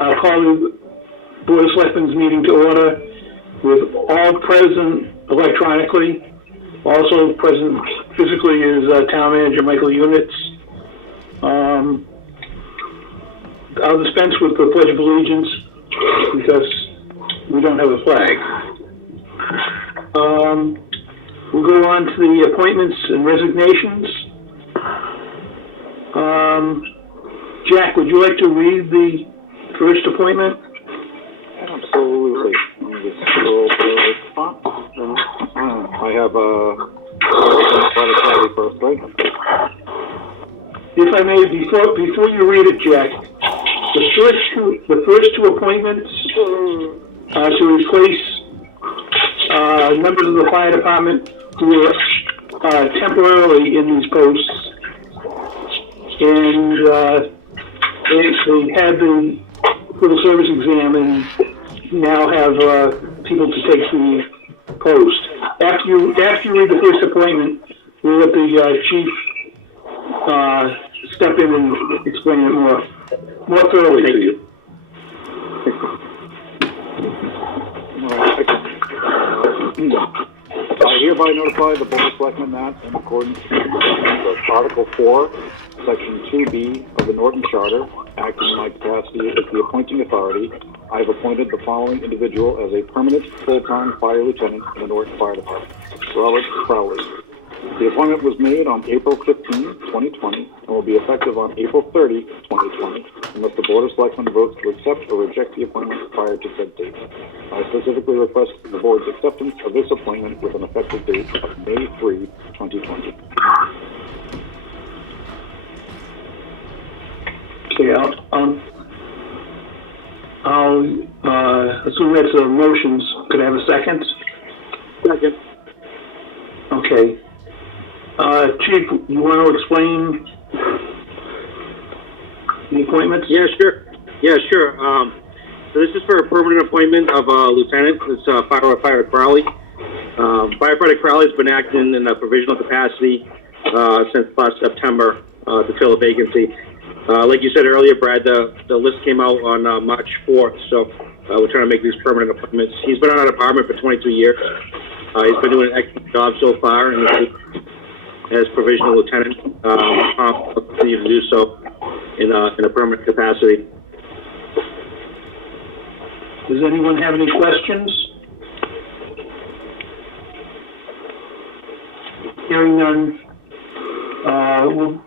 I'll call the Board of Selectmen's meeting to order with all present electronically. Also present physically is Town Manager Michael Units. I'll dispense with the Pledge of Allegiance because we don't have a flag. We'll go on to the appointments and resignations. Jack, would you like to read the first appointment? Absolutely. Let me just scroll through the spot. I have first, right? If I may, before you read it, Jack, the first two appointments to replace members of the fire department who were temporarily in these posts, and they had the civil service exam and now have people to take the post. After you read the first appointment, we'll let the chief step in and explain it more thoroughly to you. I hereby notify the Board of Selectmen that, in accordance with Article 4, Section 2B of the Norton Charter, acting in my capacity as the appointing authority, I have appointed the following individual as a permanent full-time fire lieutenant in the Norton Fire Department: Robert Crowley. The appointment was made on April 15, 2020, and will be effective on April 30, 2020, unless the Board of Selectmen votes to accept or reject the appointment prior to said date. I specifically request the Board's acceptance of this appointment with an effective date of May 3, 2020. Okay, I'll assume that's a motion. Could I have a second? Second. Okay. Chief, you want to explain the appointments? Yeah, sure. So this is for a permanent appointment of a lieutenant. It's Firefighter Crowley. Firefighter Crowley's been acting in a provisional capacity since last September to fill a vacancy. Like you said earlier, Brad, the list came out on March 4th, so we're trying to make these permanent appointments. He's been on our department for 22 years. He's been doing an excellent job so far, and as provisional lieutenant, will continue to do so in a permanent capacity. Does anyone have any questions? Hearing none, we'll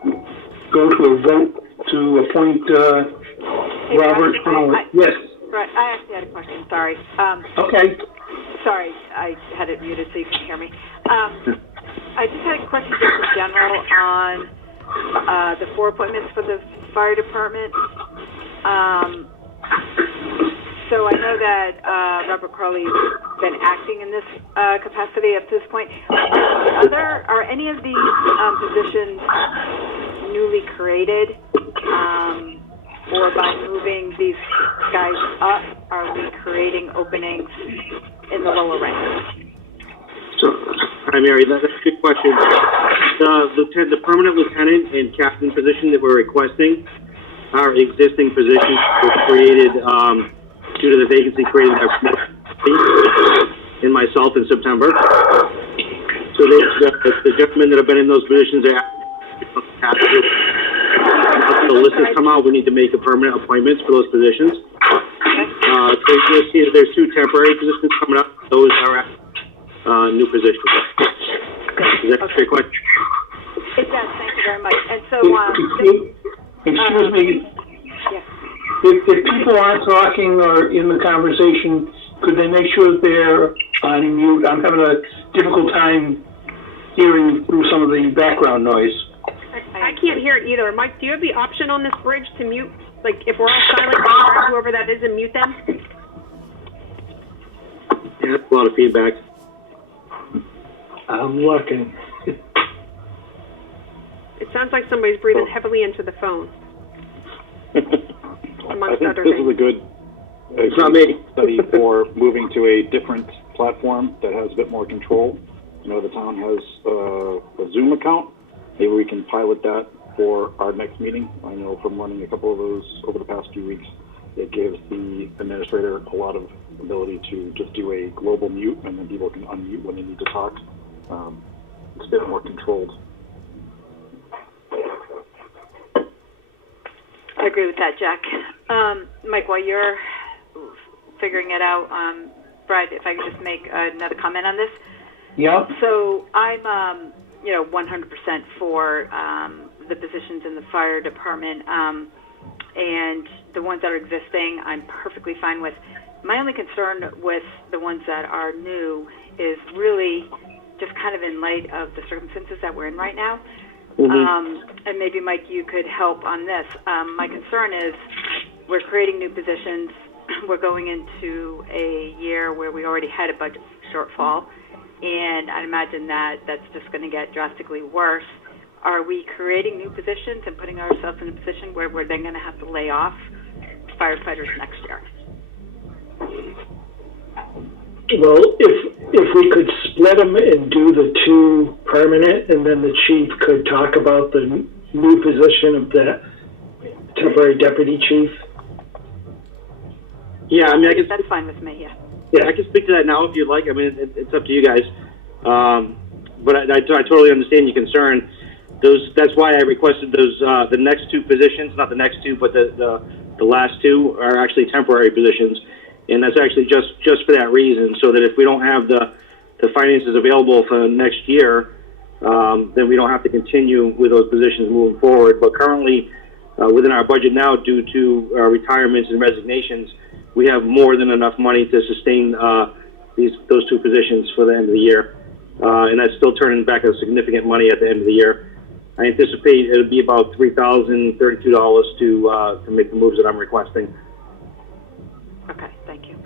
go to a vote to appoint Robert Crowley. Yes. Right, I actually had a question, sorry. Okay. Sorry, I had it muted so you can hear me. I just had a question just in general on the 4 appointments for the fire department. So I know that Robert Crowley's been acting in this capacity up to this point. Are any of these positions newly created? Or by moving these guys up, are we creating openings in the lower ranks? So, hi Mary, that's a good question. The permanent lieutenant and captain position that we're requesting are existing positions that were created due to the vacancy created by in myself in September. So the gentlemen that have been in those positions are the list has come out. We need to make a permanent appointments for those positions. So you'll see that there's 2 temporary positions coming up. Those are new positions. Is that your question? It does. Thank you very much. And so, excuse me. Yes. If people aren't talking or in the conversation, could they make sure that they're on mute? I'm having a difficult time hearing through some of the background noise. I can't hear it either. Mike, do you have the option on this bridge to mute? Like, if we're all silent, whoever that is, and mute them? Yeah, that's a lot of feedback. I'm looking. It sounds like somebody's breathing heavily into the phone. I Amongst think other this things. is a good study for moving to a different platform that has a bit more control. You know, the town has a Zoom account. Maybe we can pilot that for our next meeting. I know from running a couple of those over the past few weeks, it gives administrator a lot of ability to just do a global mute, and then people can unmute when they need to talk. It's a bit more controlled. I agree with that, Jack. Mike, while you're figuring it out, Brad, if I could just make another comment on this. Yeah. So I'm, 100% for the positions in the fire department, and the ones that are existing, I'm perfectly fine with. My only concern with the ones that are new is really just kind of in light of the circumstances that we're in right now. And maybe, Mike, you could help on this. My concern is we're creating new positions. We're going into a year where we already had a budget shortfall, and I imagine that that's just going to get drastically worse. Are we creating new positions and putting ourselves in a position where we're then going to have to lay off firefighters next year? Well, if we could split them and do the 2 permanent, and then the chief could talk about the new position of the temporary deputy chief. Yeah, I mean, I can. That's fine with me. Yeah. Yeah, I can speak to that now if you'd like. I mean, it's up to you guys. But I totally understand your concern. That's why I requested those. The next 2 positions, not the next 2, but the last 2 are actually temporary positions, and that's actually just for that reason. So that if we don't have the finances available for next year, then we don't have to continue with those positions moving forward. But currently, within our budget now, due to retirements and resignations, we have more than enough money to sustain those 2 positions for the end of the year, and that's still turning back a significant money at the end of the year. I anticipate it'll be about $3,032 to make the moves that I'm requesting. Okay, thank you.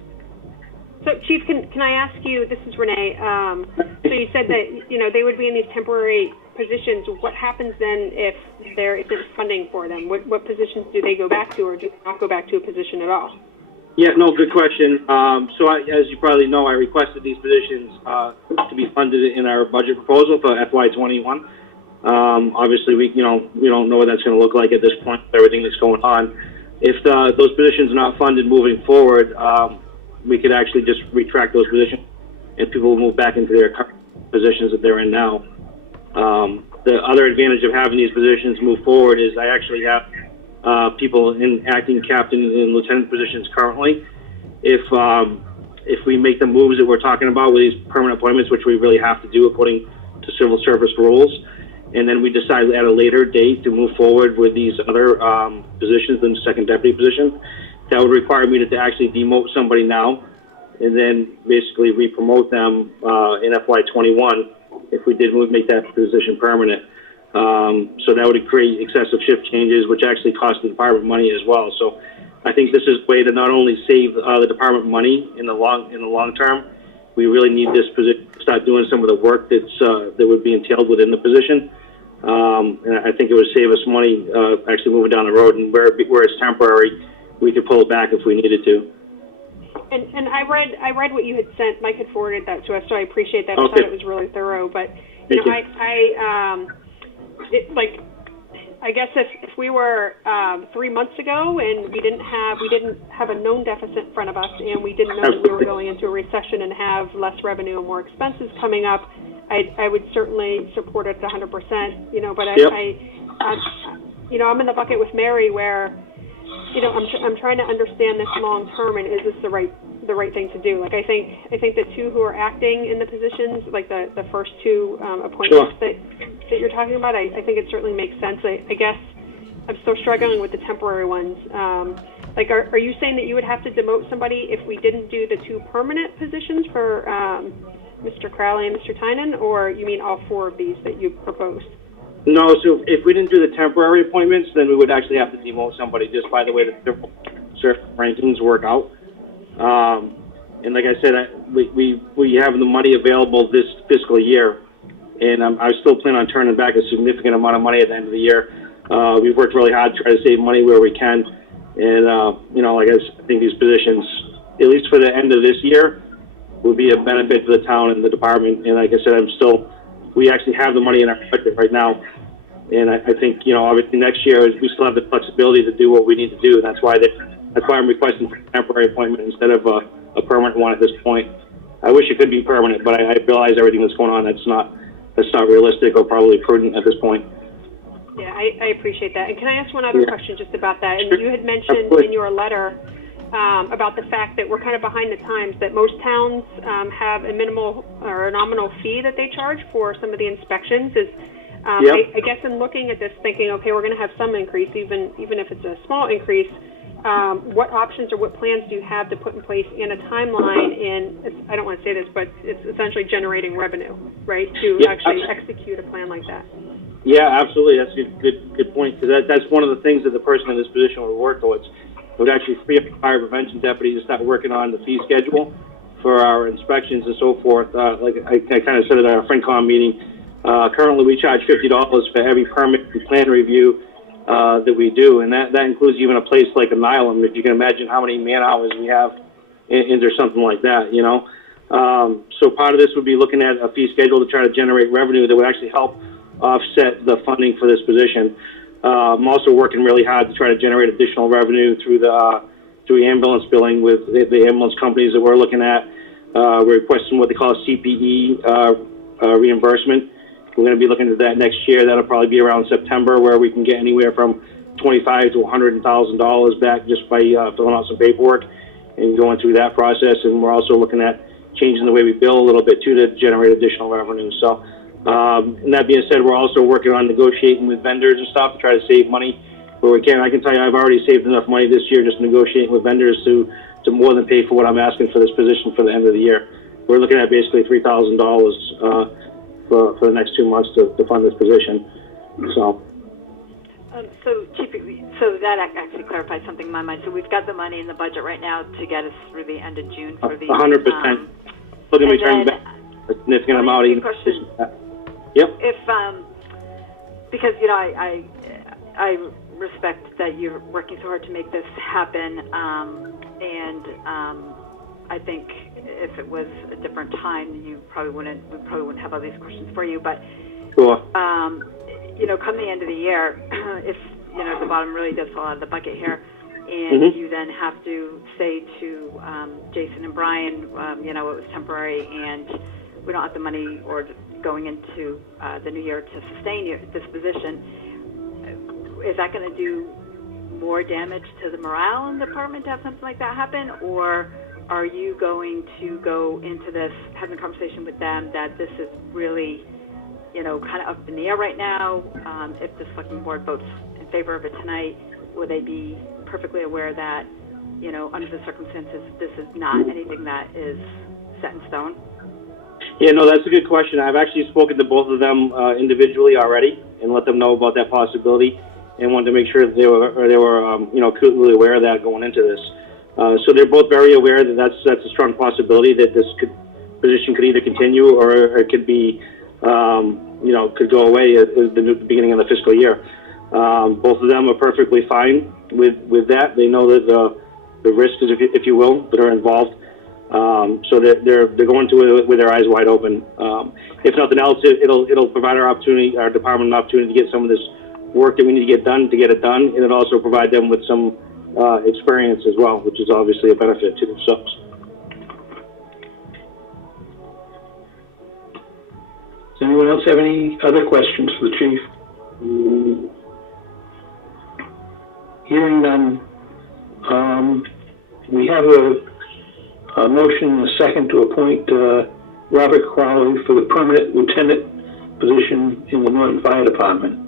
So, Chief, can I ask you? This is Renee. So you said that they would be in these temporary positions. What happens then if there isn't funding for them? What positions do they go back to, or do they not go back to a position at all? Yeah, no, good question. As you probably know, I requested these positions to be funded in our budget proposal for FY21. Obviously, we don't know what that's going to look like at this point with everything that's going on. If those positions are not funded moving forward, we could actually just retract those positions, and people will move back into their current positions that they're in now. The other advantage of having these positions move forward is I actually have people in acting captain and lieutenant positions currently. If we make the moves that we're talking about with these permanent appointments, which we really have to do according to civil service rules, and then we decide at a later date to move forward with these other positions than the second deputy position, that would require me to actually demote somebody now and then basically re-promote them in FY21 if we did make that position permanent. So that would create excessive shift changes, which actually cost the department money as well. So I think this is a way to not only save the department money in the long term, we really need this position to start doing some of the work that would be entailed within the position. And I think it would save us money actually moving down the road. And where it's temporary, we could pull it back if we needed to. And I read what you had sent. Mike had forwarded that to us, so I appreciate that. Okay. I thought it was really thorough. But I guess if we were 3 months ago and we didn't have a known deficit in front of us, and we didn't know that we were going into a recession and have less revenue and more expenses coming up, I would certainly support it 100%. But I'm in the bucket with Mary where I'm trying to understand this long term, and is this the right thing to do? Like I think the 2 who are acting in the positions, like the first 2 appointments that you're talking about, I think it certainly makes sense. I guess I'm still struggling with the temporary ones. Are you saying that you would have to demote somebody if we didn't do the 2 permanent positions for Mr. Crowley and Mr. Tynan, or you mean all 4 of these that you proposed? No, so if we didn't do the temporary appointments, then we would actually have to demote somebody just by the way the certain rankings work out. And like I said, we have the money available this fiscal year, and I still plan on turning back a significant amount of money at the end of the year. We've worked really hard to try to save money where we can, and I think these positions, at least for the end of this year, will be a benefit to the town and the department. And like I said, we actually have the money in our budget right now. And I think, obviously next year we still have the flexibility to do what we need to do. And that's why That's why I'm requesting for a temporary appointment instead of a permanent one at this point. I wish it could be permanent, but I realize everything that's going on, that's not realistic or probably prudent at this point. Yeah, I appreciate that. And can I ask one other question just about that? And Sure. you had mentioned Absolutely. in your letter about the fact that we're kind of behind the times, that most towns have a minimal or a nominal fee that they charge for some of the inspections. Yep. I guess in looking at this, thinking, okay, we're going to have some increase, even if it's a small increase. What options or what plans do you have to put in place in a timeline in, I don't want to say this, but it's essentially generating revenue, right, to actually execute a plan like that? Yeah, absolutely. That's a good point, because that's one of the things that the person in this position would work towards. It would actually free up the fire prevention deputy to start working on the fee schedule for our inspections and so forth. Like I kind of said at our FinCom meeting, currently we charge $50 for every permit and plan review that we do, and that includes even a place like an island. If you can imagine how many man hours we have into something like that, you know. So part of this would be looking at a fee schedule to try to generate revenue that would actually help offset the funding for this position. I'm also working really hard to try to generate additional revenue through ambulance billing with the ambulance companies that we're looking at. We're requesting what they call a CPE reimbursement. We're going to be looking at that next year. That'll probably be around September, where we can get anywhere from $25,000 to $100,000 back just by filling out some paperwork and going through that process. And we're also looking at changing the way we bill a little bit too to generate additional revenue. So, and that being said, we're also working on negotiating with vendors and stuff to try to save money where we can. I can tell you I've already saved enough money this year just negotiating with vendors to more than pay for what I'm asking for this position for the end of the year. We're looking at basically $3,000 for the next 2 months to fund this position. So Chief, so that actually clarifies something in my mind. So we've got the money in the budget right now to get us through the end of June for the 100%. Looking to return back a significant amount. Even question. Yep. If because you know I respect that you're working so hard to make this happen, and I think if it was a different time, we probably wouldn't have all these questions for you. But sure. You know, come the end of the year, if you know the bottom really does fall out of the bucket here, and you then have to say to Jason and Brian, you know, it was temporary, and we don't have the money or going into the new year to sustain this position. Is that going to do more damage to the morale in the department to have something like that happen, or are you going to go into this having a conversation with them that this is really, you know, kind of up in the air right now? If the selecting board votes in favor of it tonight, will they be perfectly aware that, you know, under the circumstances, this is not anything that is set in stone? Yeah, no, that's a good question. I've actually spoken to both of them individually already and let them know about that possibility, and wanted to make sure that they were you know, acutely aware of that going into this. So they're both very aware that that's a strong possibility that this position could either continue or it could be, you know, could go away at the beginning of the fiscal year. Both of them are perfectly fine with that. They know that the risks, if you will, that are involved. So they're going to it with their eyes wide open. If nothing else, it'll provide our department an opportunity to get some of this work that we need to get done, and it'll also provide them with some experience as well, which is obviously a benefit to themselves. Does anyone else have any other questions for the chief? Hearing none, we have a motion and a second to appoint Robert Crowley for the permanent lieutenant position in the Norton Fire Department.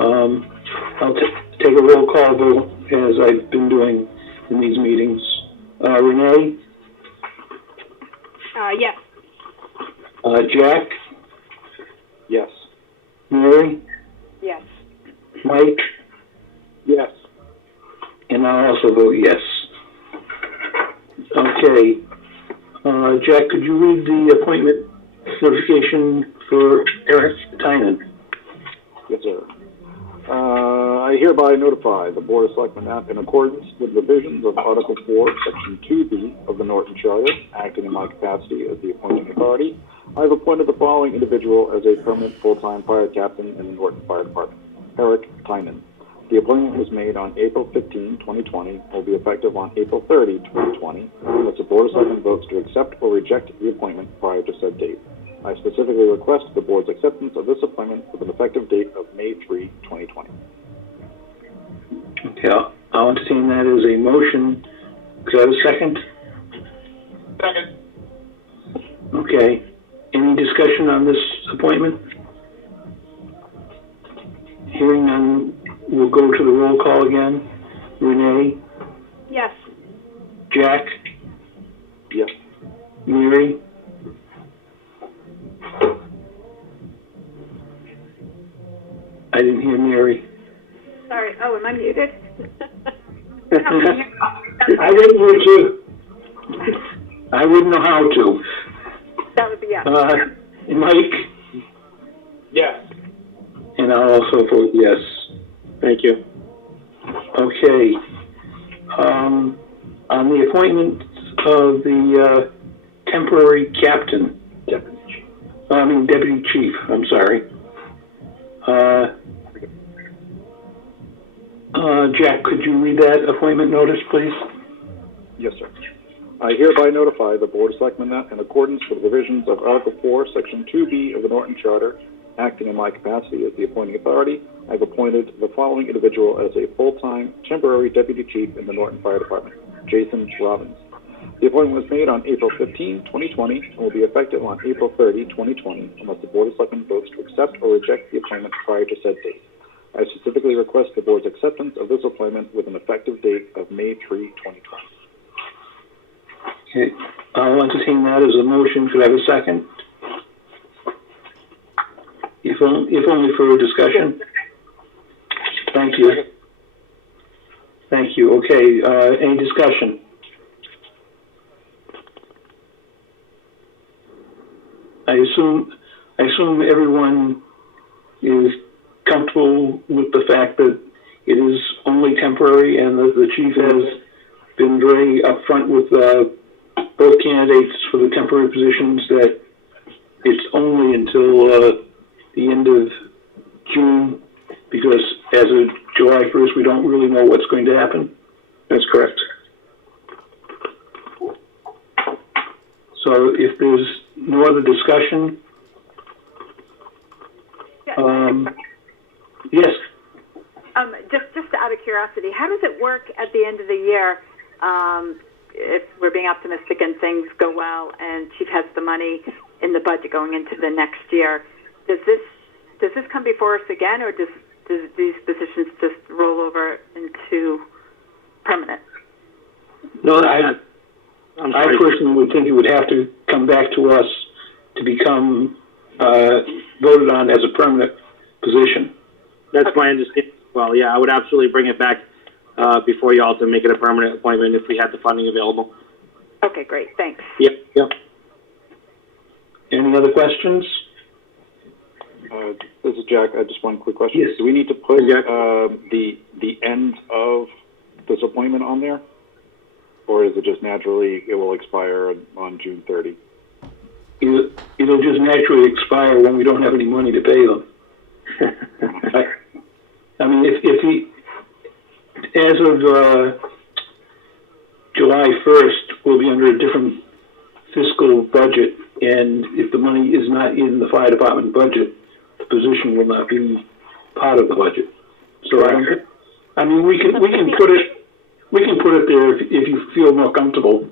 I'll take a roll call vote as I've been doing in these meetings. Renee? Yes. Jack? Yes. Mary? Yes. Mike? Yes. And I'll also vote yes. Okay. Jack, could you read the appointment notification for Eric Tynan? Yes, sir. I hereby notify the Board of Selectmen that in accordance with the provisions of Article 4, Section 2B of the Norton Charter, acting in my capacity as the appointing authority, I have appointed the following individual as a permanent full-time fire captain in the Norton Fire Department: Eric Tynan. The appointment was made on April 15, 2020, and will be effective on April 30, 2020, unless the Board of Selectmen votes to accept or reject the appointment prior to said date. I specifically request the Board's acceptance of this appointment with an effective date of May 3, 2020. Okay, I'll entertain that as a motion. Could I have a second? Second. Okay. Any discussion on this appointment? Hearing none, we'll go to the roll call again. Renee? Yes. Jack? Yes. Mary? I didn't hear Mary. Sorry, oh, am I muted? I didn't hear you. I wouldn't know how to. That would be yes. Mike? Yes. And I'll also vote yes. Thank you. Okay. On the appointment of the temporary captain. Deputy chief, I'm sorry. Jack, could you read that appointment notice, please? Yes, sir. I hereby notify the Board of Selectmen that, in accordance with the provisions of Article 4, Section 2B of the Norton Charter, acting in my capacity as the appointing authority, I have appointed the following individual as a full-time temporary deputy chief in the Norton Fire Department, Jason Robbins. The appointment was made on April 15, 2020, and will be effective on April 30, 2020, unless the Board of Selectmen votes to accept or reject the appointment prior to said date. I specifically request the Board's acceptance of this appointment with an effective date of May 3, 2020. Okay, I'll entertain that as a motion. Could I have a second? If only for a discussion. Thank you. Thank you. Okay, any discussion? I assume everyone is comfortable with the fact that it is only temporary, and that the chief has been very upfront with both candidates for the temporary positions that it's only until the end of June, because as of July 1st, we don't really know what's going to happen. That's correct. So if there's no other discussion, yes. Just out of curiosity, how does it work at the end of the year if we're being optimistic and things go well and Chief has the money in the budget going into the next year? Does this come before us again, or does these positions just roll over into permanent? No, I personally would think it would have to come back to us to become voted on as a permanent position. That's my understanding. Well, yeah, I would absolutely bring it back before y'all to make it a permanent appointment if we had the funding available. Okay, great. Thanks. Yep. Any other questions? This is Jack. Just one quick question. Yes. Do we need to put Jack. the end of this appointment on there? Or is it just naturally it will expire on June 30? It'll just naturally expire when we don't have any money to pay them. I mean, if he, as of July 1st, we'll be under a different fiscal budget, and if the money is not in the fire department budget, the position will not be part of the budget. So I mean, we can put it there if you feel more comfortable.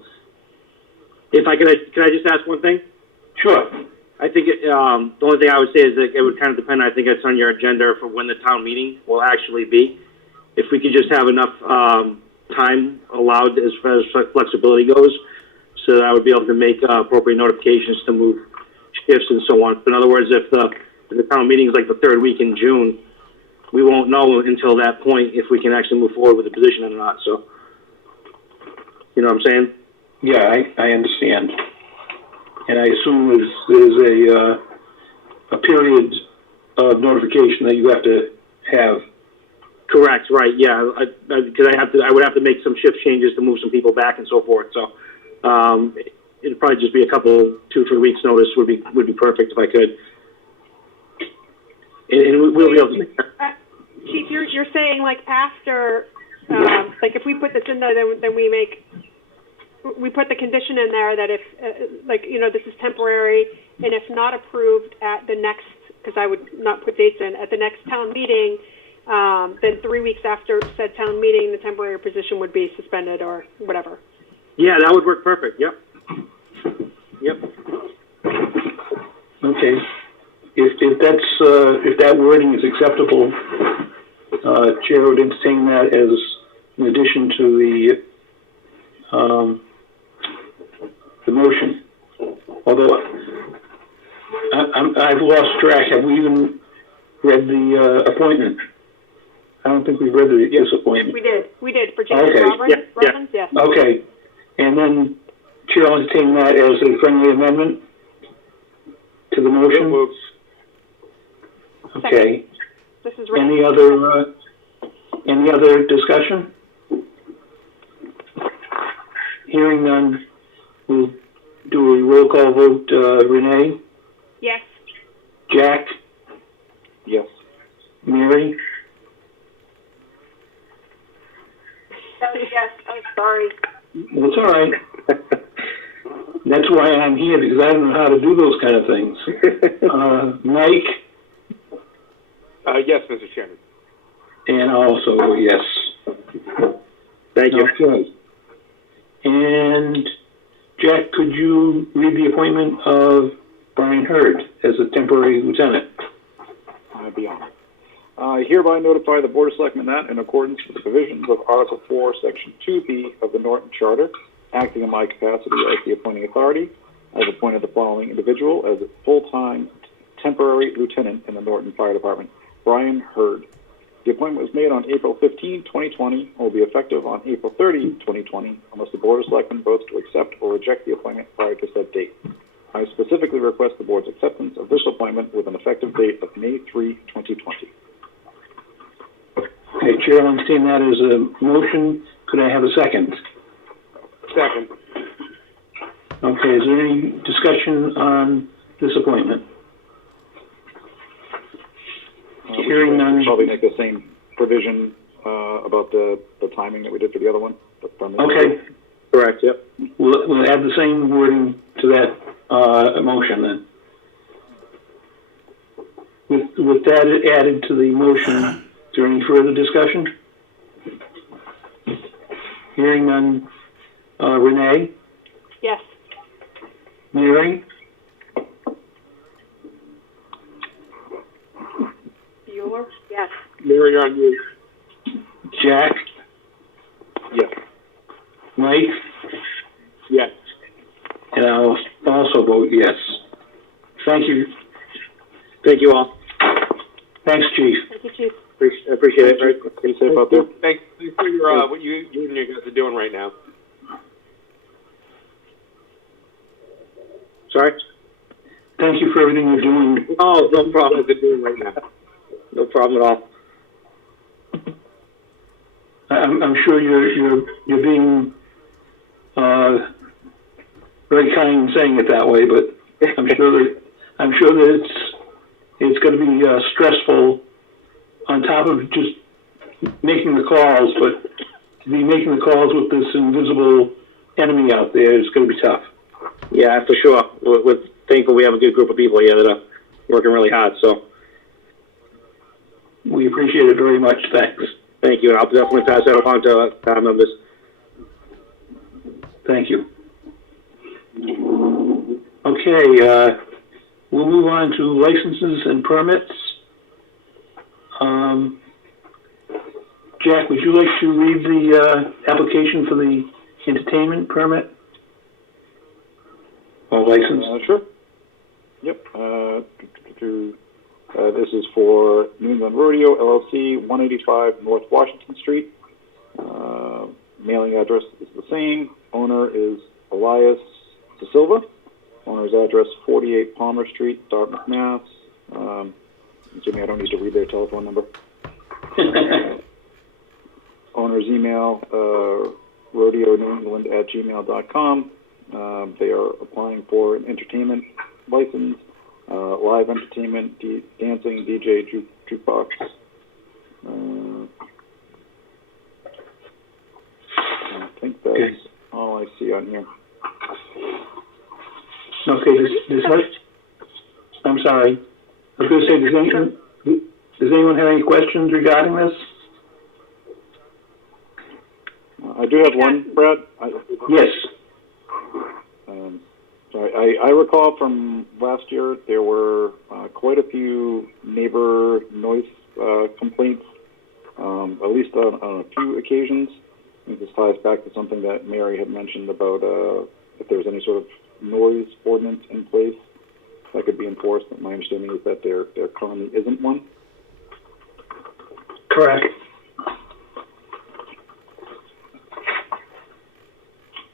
If I can I just ask one thing? Sure. I think the only thing I would say is that it would kind of depend. I think it's on your agenda for when the town meeting will actually be. If we could just have enough time allowed as far as flexibility goes, so that I would be able to make appropriate notifications to move shifts and so on. In other words, if the town meeting is like the third week in June, we won't know until that point if we can actually move forward with the position or not. So, you know what I'm saying? Yeah, I understand. And I assume there's a period of notification that you have to have. Correct. Right. Yeah. Because I would have to make some shift changes to move some people back and so forth. So it'd probably just be a couple, 2-3 weeks notice would be perfect if I could. And we'll be able to make that. Chief, you're saying like after, like if we put this in there, then we put the condition in there that if, like, you know, this is temporary, and if not approved at the next, because I would not put dates in, at the next town meeting, then 3 weeks after said town meeting, the temporary position would be suspended or whatever. Yeah, that would work perfect, yep. Yep. Okay. If that wording is acceptable, Chair would entertain that as an addition to the motion. Although I've lost track. Have we even read the appointment? I don't think we've read this appointment. We did for James Okay. Robbins, yes. Okay. And then Chair will entertain that as a friendly amendment to the motion. Okay. This is Any other discussion? Hearing none, we'll do a roll call vote. Renee? Yes. Jack? Yes. Mary? Yes, I'm sorry. That's all right. That's why I'm here, because I don't know how to do those kind of things. Mike? Yes, Mr. Chairman. And also, yes. Thank you. Okay. And Jack, could you read the appointment of Brian Hurd as a temporary lieutenant? I'd be honored. I hereby notify the Board of Selectmen that, in accordance with the provisions of Article 4, Section 2B of the Norton Charter, acting in my capacity as the appointing authority, I've appointed the following individual as a full-time temporary lieutenant in the Norton Fire Department, Brian Hurd. The appointment was made on April 15, 2020, and will be effective on April 30, 2020, unless the Board of Selectmen votes to accept or reject the appointment prior to said date. I specifically request the Board's acceptance of this appointment with an effective date of May 3, 2020. Okay, Chair, I'll entertain that as a motion. Could I have a second? Second. Okay, is there any discussion on this appointment? Hearing none. Probably make the same provision about the timing that we did for the other one. Okay. Correct, yep. We'll add the same wording to that motion then. With that added to the motion, is there any further discussion? Hearing none. Renee? Yes. Mary? Bueller? Yes. Mary, you're on mute. Jack? Yes. Mike? Yes. And I'll also vote yes. Thank you. Thank you all. Thanks, Chief. Thank you, Chief. Appreciate it. Very Be safe out there. Thanks for your, what you and your guys are doing right now. Sorry? Thank you for everything you're doing. Oh, no problem. What you guys are doing right now. No problem at all. I'm sure you're being very kind in saying it that way, but I'm sure that it's going to be stressful on top of just making the calls, but to be making the calls with this invisible enemy out there is going to be tough. Yeah, for sure. We're thankful we have a good group of people here that are working really hard, so. We appreciate it very much. Thanks. Thank you, and I'll definitely pass that along to our members. Thank you. Okay, we'll move on to licenses and permits. Jack, would you like to read the application for the entertainment permit? Or license? Sure. Yep. This is for New England Rodeo, LLC, 185 North Washington Street. Mailing address is the same. Owner is Elias De Silva. Owner's address, 48 Palmer Street, Dartmouth, Mass. Assuming I don't need to read their telephone number. Owner's email, rodeonewengland@gmail.com. They are applying for an entertainment license, live entertainment, dancing, DJ, jukebox, I think that's all I see on here. Okay, I'm sorry. I was gonna say, does anyone have any questions regarding this? I do have one, Brad. Yes. I recall from last year there were quite a few neighbor noise complaints, at least on a few occasions. I think this ties back to something that Mary had mentioned about if there's any sort of noise ordinance in place that could be enforced. My understanding is that there currently isn't one. Correct.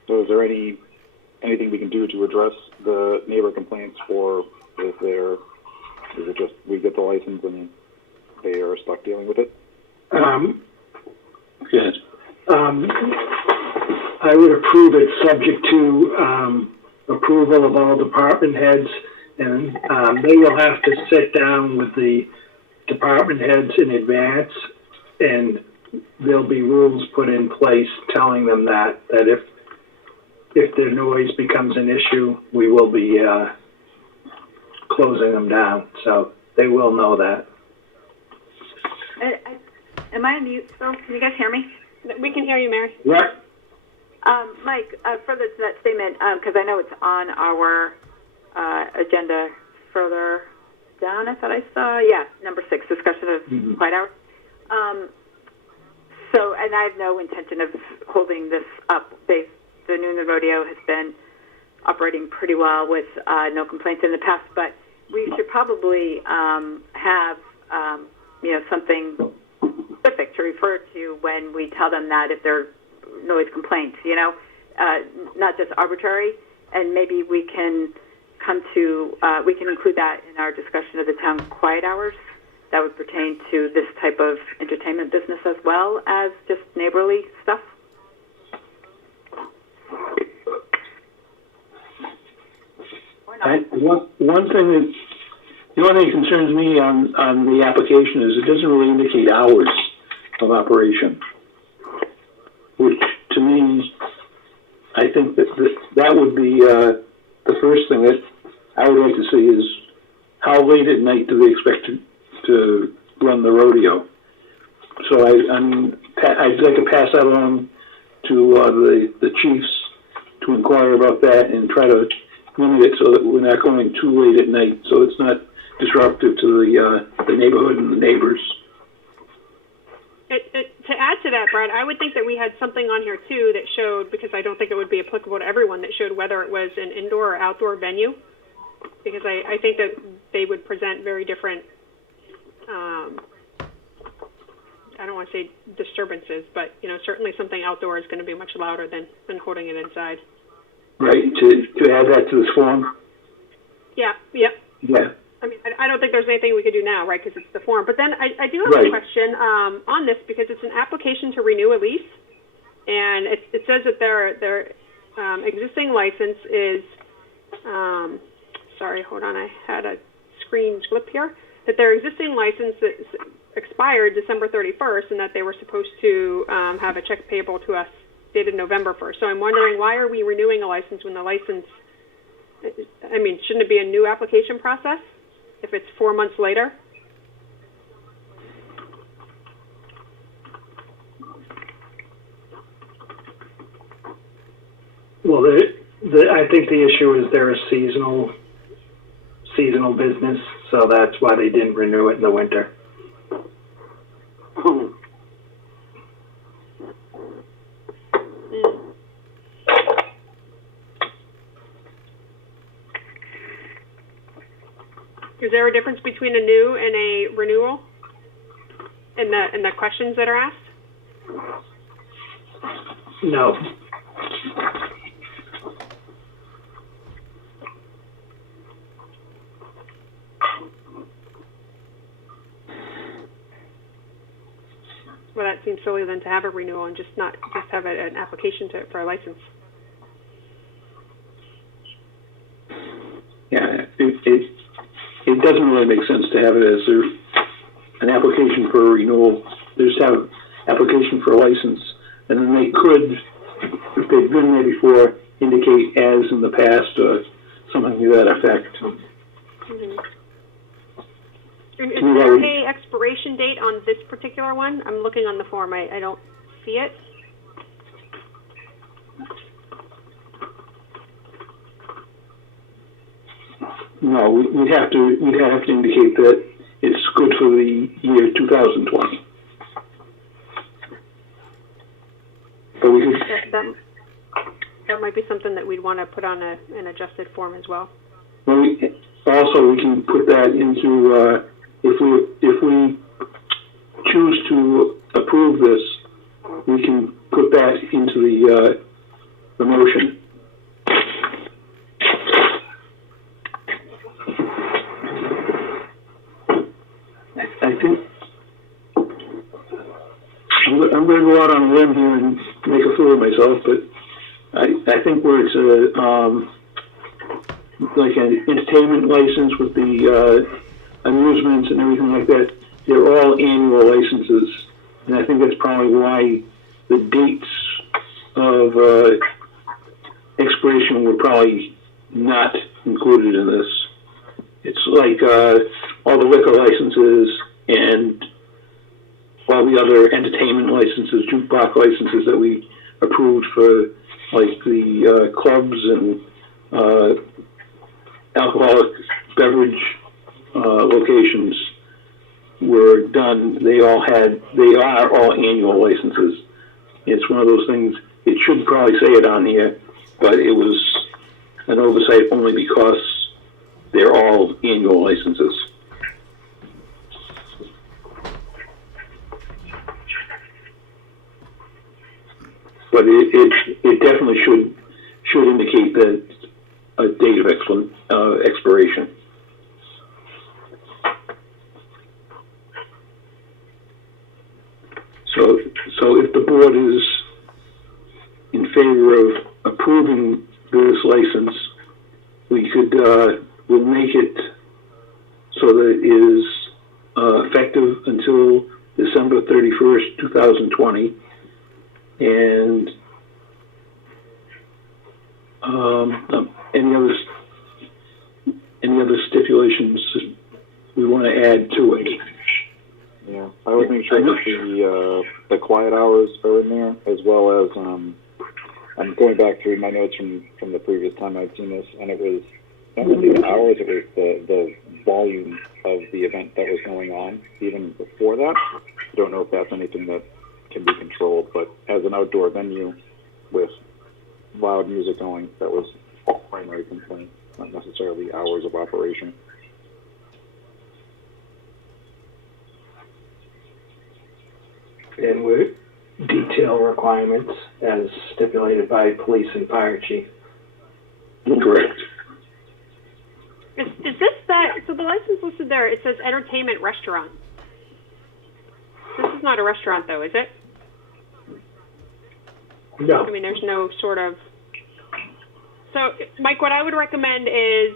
So is there anything we can do to address the neighbor complaints, or is it just we get the license and they are stuck dealing with it? Yes. I would approve it subject to approval of all department heads, and they will have to sit down with the department heads in advance, and there'll be rules put in place telling them that if their noise becomes an issue, we will be closing them down. So they will know that. Am I on mute still? Can you guys hear me? We can hear you, Mary. Right. Mike, further to that statement, because I know it's on our agenda further down, I thought I saw, number 6, discussion of quiet hours. So, and I have no intention of holding this up. The New England Rodeo has been operating pretty well with no complaints in the past, but we should probably have, something specific to refer to when we tell them that if there are noise complaints, not just arbitrary, and maybe we can we can include that in our discussion of the town quiet hours. That would pertain to this type of entertainment business as well as just neighborly stuff. One thing that, the only thing that concerns me on the application is it doesn't really indicate hours of operation, which to me, I think that would be the first thing that I would like to see is how late at night do they expect to run the rodeo. So I'd like to pass that along to the chiefs to inquire about that and try to limit it so that we're not going too late at night, so it's not disruptive to the neighborhood and the neighbors. To add to that, Brad, I would think that we had something on here too that showed, because I don't think it would be applicable to everyone, that showed whether it was an indoor or outdoor venue, because I think that they would present very different, I don't want to say disturbances, but certainly something outdoor is going to be much louder than holding it inside. Right, to add that to this form? Yeah. Yeah. I mean, I don't think there's anything we could do now, right, because it's the form. But then I do have a question on this, because it's an application to renew a lease, and it says that their existing license is, sorry, hold on, I had a screen flip here, that their existing license expired December 31st, and that they were supposed to have a check payable to us dated November 1st. So I'm wondering, why are we renewing a license when the license, I mean, shouldn't it be a new application process if it's 4 months later? Well, I think the issue is they're a seasonal business, so that's why they didn't renew it in the winter. Is there a difference between a new and a renewal in the questions that are asked? No. Well, that seems silly then to have a renewal and just have an application for a license. Yeah, it doesn't really make sense to have it as an application for a renewal they just have application for a license, and then they could, if they've been there before, indicate as in the past or something to that effect. Mm-hmm. Is there a expiration date on this particular one? I'm looking on the form. I don't see it. No, we'd have to indicate that it's good for the year 2020. But we could, that might be something that we'd want to put on an adjusted form as well. well, we can put that into, if we choose to approve this, we can put that into the motion. I think I'm going to go out on a limb here and make a fool of myself, but I think where it's like an entertainment license with the amusements and everything like that, they're all annual licenses, and I think that's probably why the dates of expiration were probably not included in this. It's like all the liquor licenses and all the other entertainment licenses, jukebox licenses that we approved for, like the clubs and alcoholic beverage locations were done. They are all annual licenses. It's one of those things, it should probably say it on here, but it was an oversight only because they're all annual licenses. But it definitely should indicate that a date of expiration. So if the board is in favor of approving this license, we could we'll make it so that it is effective until December 31st, 2020. And any other stipulations we want to add to it? Yeah, I would make sure that the quiet hours are in there, as well as I'm going back through my notes from the previous time I'd seen this, and it was not only the hours, it was the volume of the event that was going on even before that. I don't know if that's anything that can be controlled, but as an outdoor venue with loud music going, that was a primary complaint, not necessarily hours of operation. And with detail requirements as stipulated by police and fire chief. Correct. Is this that? So the license listed there, it says entertainment restaurant. This is not a restaurant, though, is it? No. I mean, there's no sort of. So, Mike, what I would recommend is,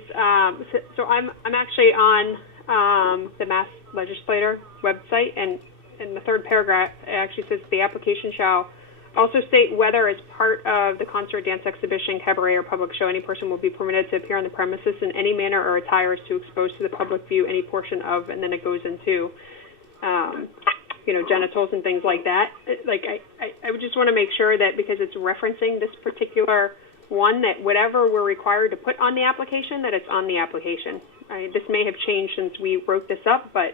so I'm actually on the Mass Legislator website, and in the third paragraph, it actually says the application shall also state whether, as part of the concert, dance exhibition, cabaret, or public show, any person will be permitted to appear on the premises in any manner or attire as to expose to the public view any portion of, and then it goes into, genitals and things like that. I would just want to make sure that because it's referencing this particular one, that whatever we're required to put on the application, that it's on the application. This may have changed since we wrote this up, but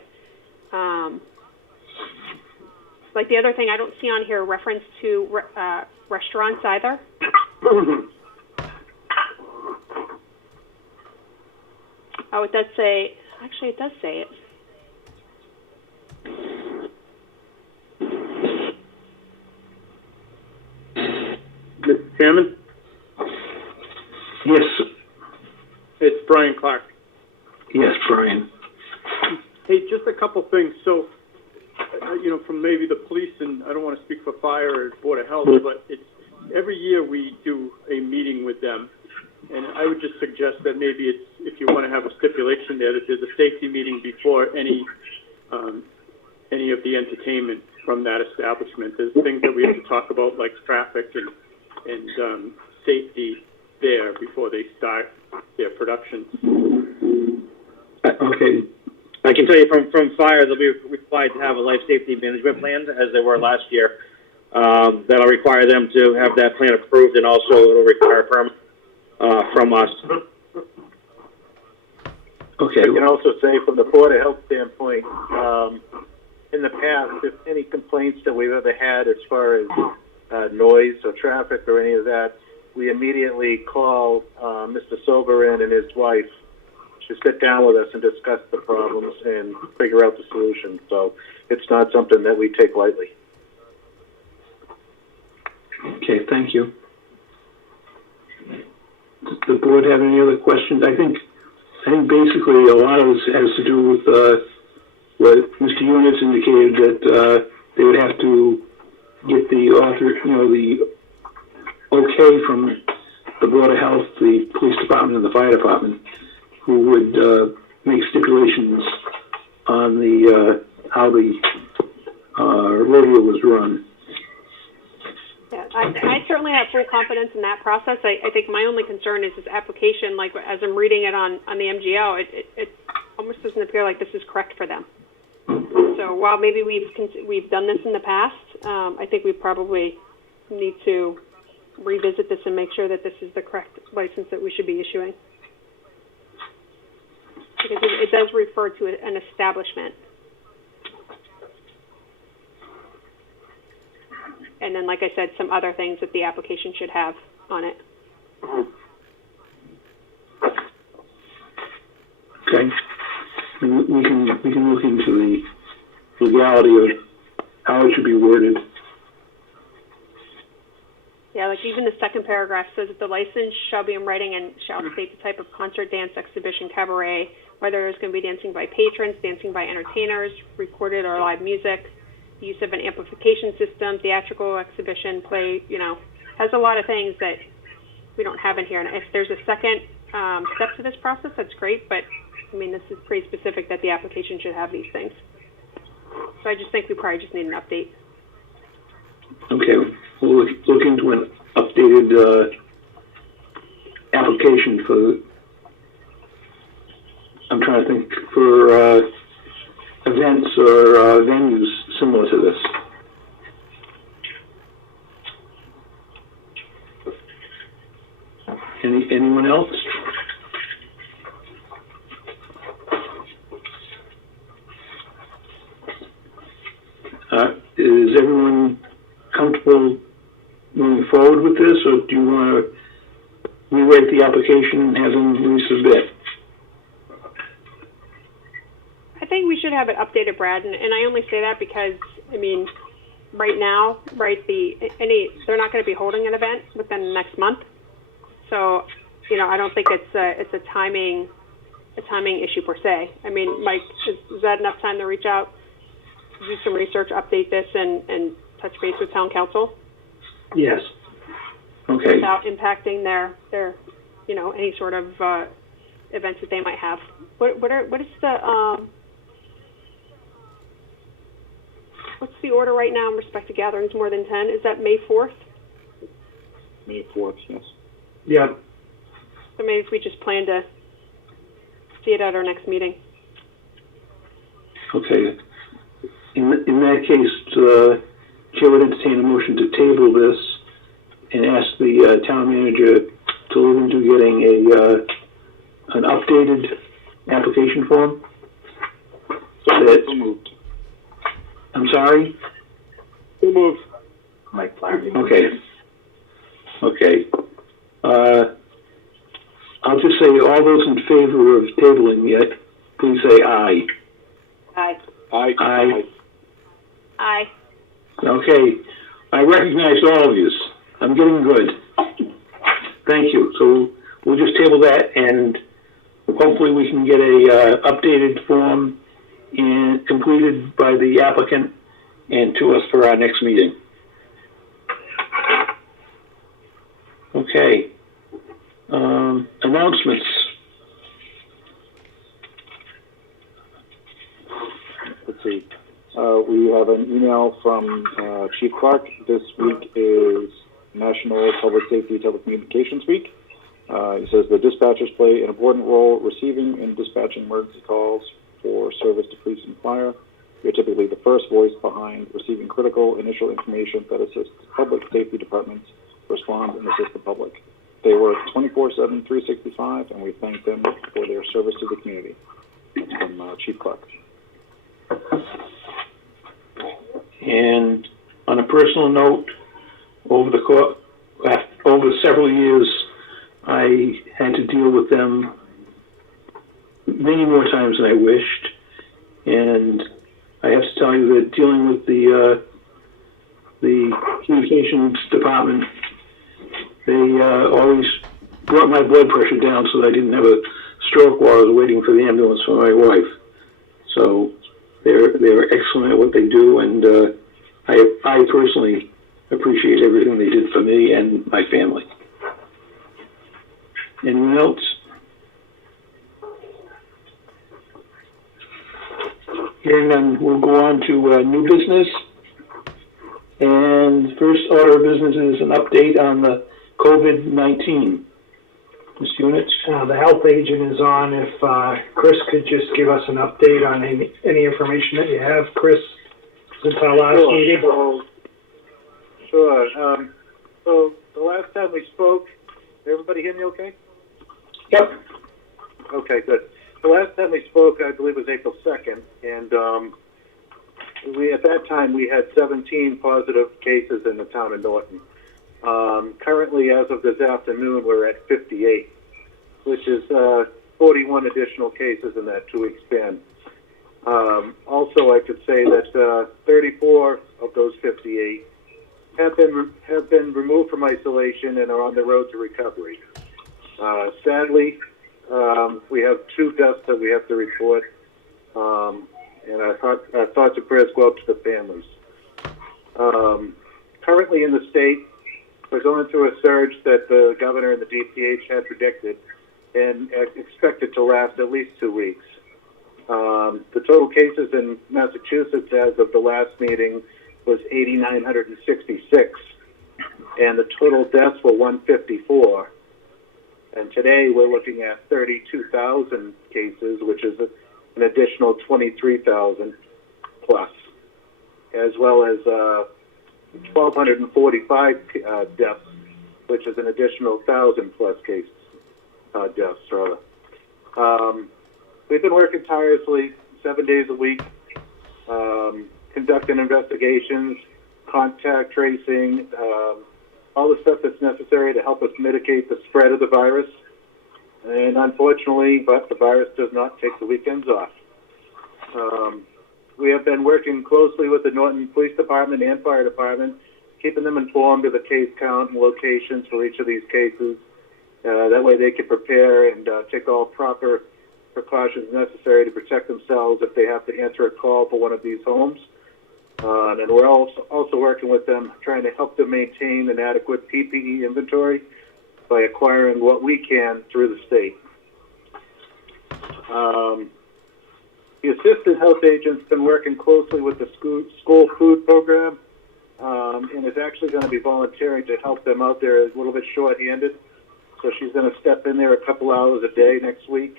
like the other thing, I don't see on here reference to restaurants either. Oh, it does say, actually it does say it. Mr. Chairman, Yes. it's Brian Clark. Yes, Brian. Hey, just a couple things. So, from maybe the police, and I don't want to speak for fire or Board of Health, but every year we do a meeting with them. And I would just suggest that maybe if you want to have a stipulation there, that there's a safety meeting before any of the entertainment. from that establishment. There's things that we have to talk about, like traffic and safety there before they start their production. Okay, I can tell you from fire, they'll be required to have a life safety management plan, as they were last year. That'll require them to have that plan approved, and also it'll require a permit from us. okay, I can also say from the Board of Health standpoint, in the past, if any complaints that we've ever had as far as noise or traffic or any of that, we immediately call Mr. Soberin and his wife to sit down with us and discuss the problems and figure out the solution. So it's not something that we take lightly. okay, thank you. Does the board have any other questions? I think basically a lot of this has to do with what Mr. Units indicated, that they would have to get the the okay from the Board of Health, the police department, and the fire department, who would make stipulations on the how the rodeo was run. Yeah, I certainly have full confidence in that process. I think my only concern is this application, like as I'm reading it on the MGO, it almost doesn't appear like this is correct for them. So while maybe we've done this in the past, I think we probably need to revisit this and make sure that this is the correct license that we should be issuing. Because it does refer to an establishment. And then, like I said, some other things that the application should have on it. Okay, we can look into the legality of how it should be worded. Yeah, like even the second paragraph says that the license shall be in writing and shall state the type of concert, dance, exhibition, cabaret, whether there's going to be dancing by patrons, dancing by entertainers, recorded or live music, the use of an amplification system, theatrical exhibition, play, has a lot of things that we don't have in here. And if there's a second step to this process, that's great, but I mean, this is pretty specific that the application should have these things. So I just think we probably just need an update. Okay, we'll look into an updated application for, I'm trying to think, for events or venues similar to this. Anyone else? Is everyone comfortable moving forward with this, or do you want to rewrite the application and have them resubmit? I think we should have it updated, Brad, and I only say that because, I mean, right now, they're not going to be holding an event within the next month, so I don't think it's a timing issue per se. I mean, Mike, is that enough time to reach out, do some research, update this, and touch base with town council? Yes. Okay. Without impacting their any sort of events that they might have. What is the what's the order right now in respect to gatherings more than 10? Is that May 4th? May 4th, yes. Yeah. So maybe if we just plan to see it at our next meeting. Okay. In that case, Chair would entertain a motion to table this and ask the town manager to look into getting an updated application form. So moved. I'm sorry? Who moved? Mike Flaherty. Okay. Okay. I'll just say all those in favor of tabling it, please say aye. Aye. Aye. Aye. Aye. Okay. I recognize all of you. I'm getting good. Thank you. So we'll just table that, and hopefully we can get a updated form and completed by the applicant and to us for our next meeting. Okay. Announcements. Let's see. We have have an email from Chief Clark. This week is National Public Safety Telecommunications Week. He says the dispatchers play an important role receiving and dispatching emergency calls for service to police and fire. We are typically the first voice behind receiving critical initial information that assists public safety departments respond and assist the public. They work 24/7, 365, and we thank them for their service to the community. That's from Chief Clark. And on a personal note, over several years, I had to deal with them many more times than I wished, and I have to tell you that dealing with the communications department, they always brought my blood pressure down so that I didn't have a stroke while I was waiting for the ambulance for my wife. So they're excellent at what they do, and I personally appreciate everything they did for me and my family. Anyone else? Hearing none, we'll go on to new business. And first order of business is an update on the COVID-19. Mr. Units? The health agent is on. If Chris could just give us an update on any information that you have, Chris, since our last meeting. Sure. So the last time we spoke, everybody hear me okay? Yep. Okay, good. The last time we spoke, I believe, was April 2nd, and at that time we had 17 positive cases in the town of Norton. Currently, as of this afternoon, we're at 58, which is 41 additional cases in that 2-week span. Also, I could say that 34 of those 58 have been removed from isolation and are on the road to recovery. Sadly, we have 2 deaths that we have to report, and our thoughts and prayers go out to the families. Currently in the state, we're going through a surge that the governor and the DPH had predicted and expected to last at least 2 weeks. The total cases in Massachusetts as of the last meeting was 8,966, and the total deaths were 154. And today we're looking at 32,000 cases, which is an additional 23,000 plus, as well as 1,245 deaths, which is an additional 1,000 plus cases, deaths rather. We've been working tirelessly 7 days a week, conducting investigations, contact tracing, all the stuff that's necessary to help us mitigate the spread of the virus. And unfortunately, but the virus does not take the weekends off. We have been working closely with the Norton Police Department and Fire Department, keeping them informed of the case count and locations for each of these cases. That way they can prepare and take all proper precautions necessary to protect themselves if they have to answer a call for one of these homes. And we're also working with them, trying to help them maintain an adequate PPE inventory by acquiring what we can through the state. The assistant health agent's been working closely with the school food program, and is actually going to be volunteering to help them out there. A little bit short-handed, so she's going to step in there a couple hours a day next week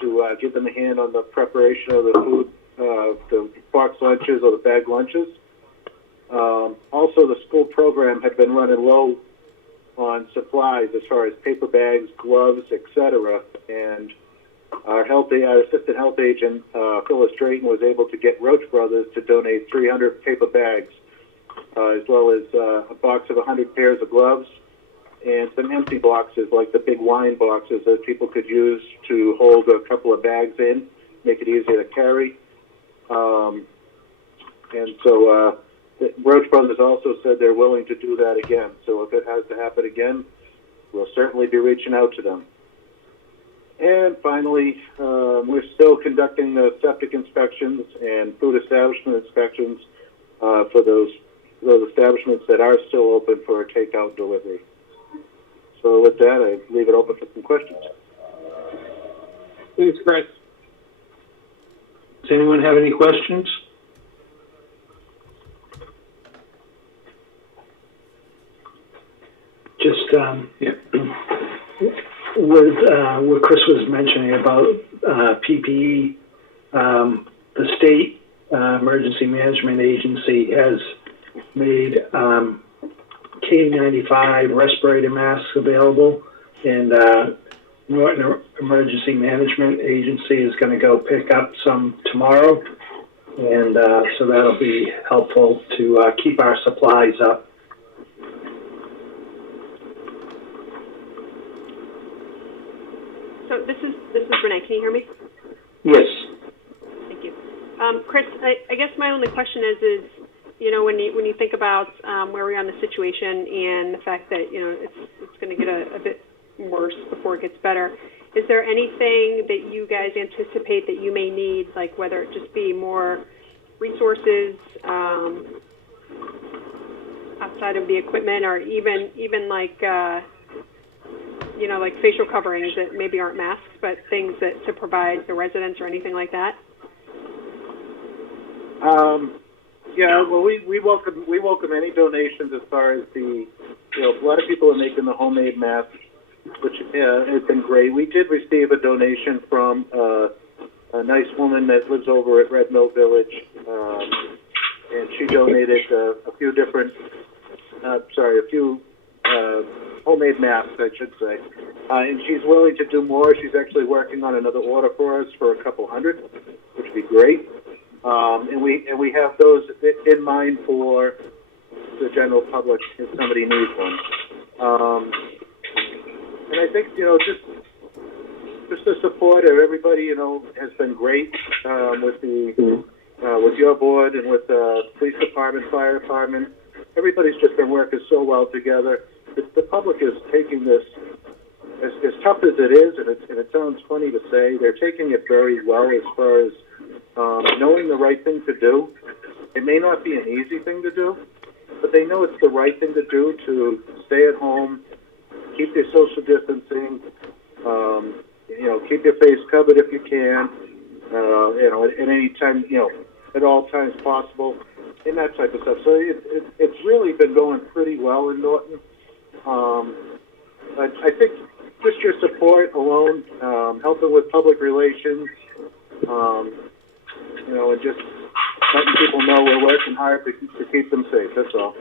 to give them a hand on the preparation of the food, the box lunches or the bag lunches. Also, the school program had been running low on supplies as far as paper bags, gloves, etc. And our assistant health agent, Phyllis Drayton, was able to get Roach Brothers to donate 300 paper bags, as well as a box of 100 pairs of gloves and some empty boxes, like the big wine boxes that people could use to hold a couple of bags in, make it easier to carry. And so Roach Brothers also said they're willing to do that again. So if it has to happen again, we'll certainly be reaching out to them. And finally, we're still conducting the septic inspections and food establishment inspections for those establishments that are still open for a takeout delivery. So with that, I leave it open for some questions. Thanks, Chris. Does anyone have any questions? Yeah. With what Chris was mentioning about PPE, the state emergency management agency has made K95 respirator masks available, and Norton Emergency Management Agency is going to go pick up some tomorrow, and so that'll be helpful to keep our supplies up. So this is Renee. Can you hear me? Yes. Thank you. Chris, I guess my only question is, you know, when you think about where we are in the situation and the fact that, you know, it's going to get a bit worse before it gets better, is there anything that you guys anticipate that you may need, like whether it just be more resources outside of the equipment, or even like you know, like facial coverings that maybe aren't masks, but things that to provide the residents or anything like that? Yeah, well, we welcome any donations as far as the, you know, a lot of people are making the homemade masks, which has been great. We did receive a donation from a nice woman that lives over at Red Mill Village, and she donated a few homemade masks, I should say. And she's willing to do more. She's actually working on another order for us for a couple hundred, which would be great. And we have those in mind for the general public if somebody needs one. And I think, you know, just the support of everybody, you know, has been great with your board and with the police department, fire department. Everybody's just been working so well together. The public is taking this, as tough as it is, and it sounds funny to say, they're taking it very well as far as knowing the right thing to do. It may not be an easy thing to do, but they know it's the right thing to do to stay at home, keep your social distancing, you know, keep your face covered if you can, you know, at any time, you know, at all times possible, and that type of stuff. So it's really been going pretty well in Norton. I think just your support alone, helping with public relations, you know, and just letting people know we're working hard to keep them safe. That's all.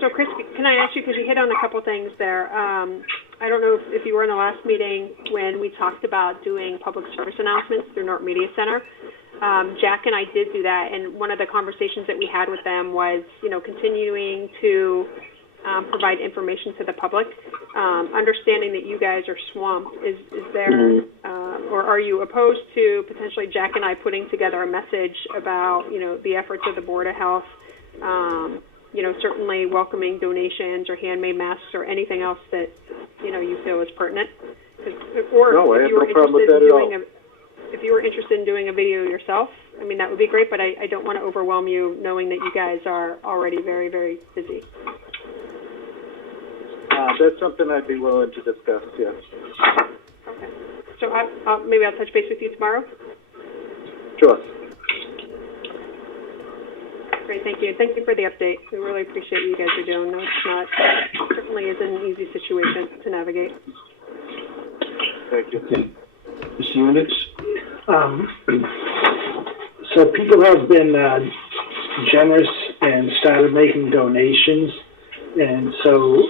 So, Chris, can I ask you, because you hit on a couple things there. I don't know if you were in the last meeting when we talked about doing public service announcements through Norton Media Center. Jack and I did do that, and one of the conversations that we had with them was, you know, continuing to provide information to the public. Understanding that you guys are swamped, is there, or are you opposed to potentially Jack and I putting together a message about, you know, the efforts of the Board of Health, you know, certainly welcoming donations or handmade masks or anything else that, you know, you feel is pertinent? Or no, I have no problem with that at all. If you were interested in doing a video yourself, I mean, that would be great, but I don't want to overwhelm you knowing that you guys are already very, very busy. That's something I'd be willing to discuss, yes. Okay. So maybe I'll touch base with you tomorrow? Sure. Great, thank you. Thank you for the update. We really appreciate what you guys are doing. No, it's not. It certainly isn't an easy situation to navigate. Thank you. Okay. Mr. Units? So people have been generous and started making donations, and so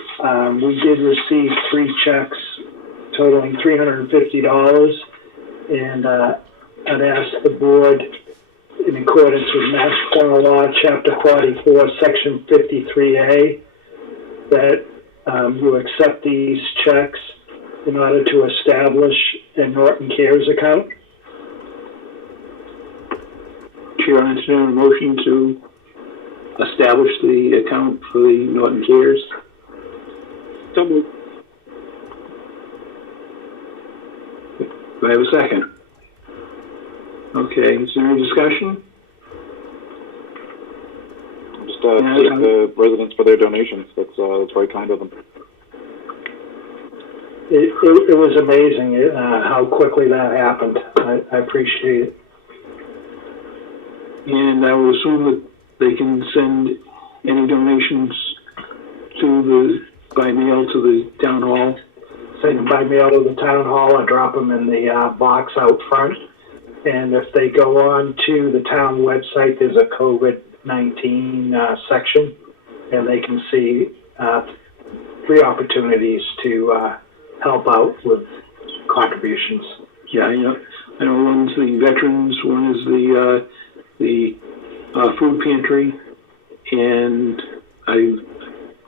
we did receive 3 checks totaling $350, and I'd asked the board, in accordance with Mass General Law, Chapter 44, Section 53A, that you accept these checks in order to establish a Norton Cares account. Chair, I entertain a motion to establish the account for the Norton Cares. So moved. Do I have a second? Okay, is there any discussion? Just thank the residents for their donations. That's very kind of them. It was amazing how quickly that happened. I appreciate it. And I will assume that they can send any donations by mail to the town hall? Send them by mail to the town hall or drop them in the box out front. And if they go on to the town website, there's a COVID-19 section, and they can see 3 opportunities to help out with contributions. Yeah, I know one's the veterans, one is the food pantry, and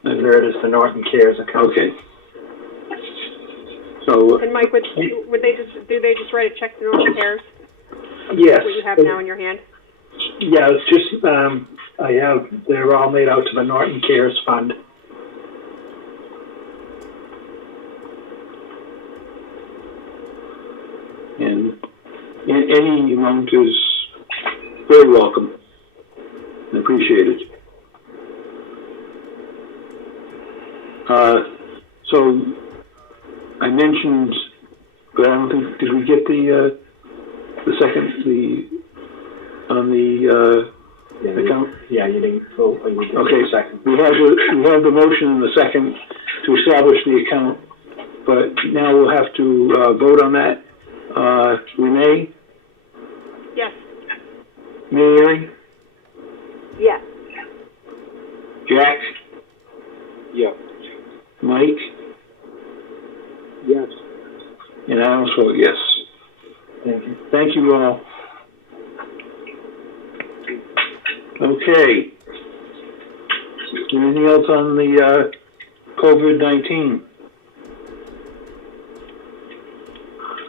Third is the Norton Cares account. okay. So, And Mike, do they just write a check to Norton Cares? Yes. What you have now in your hand? Yeah, it's just, they're all made out to the Norton Cares Fund. and any amount is very welcome and appreciated. So I mentioned, but I don't think, did we get the account? Yeah, you didn't vote, but you did. Okay, Second. we have the motion and the second to establish the account, but now we'll have to vote on that. Renee? Yes. Mary? Yes. Jack? Yes. Mike? Yes. And I also vote yes. Thank you. Thank you all. Okay. Anything else on the COVID-19?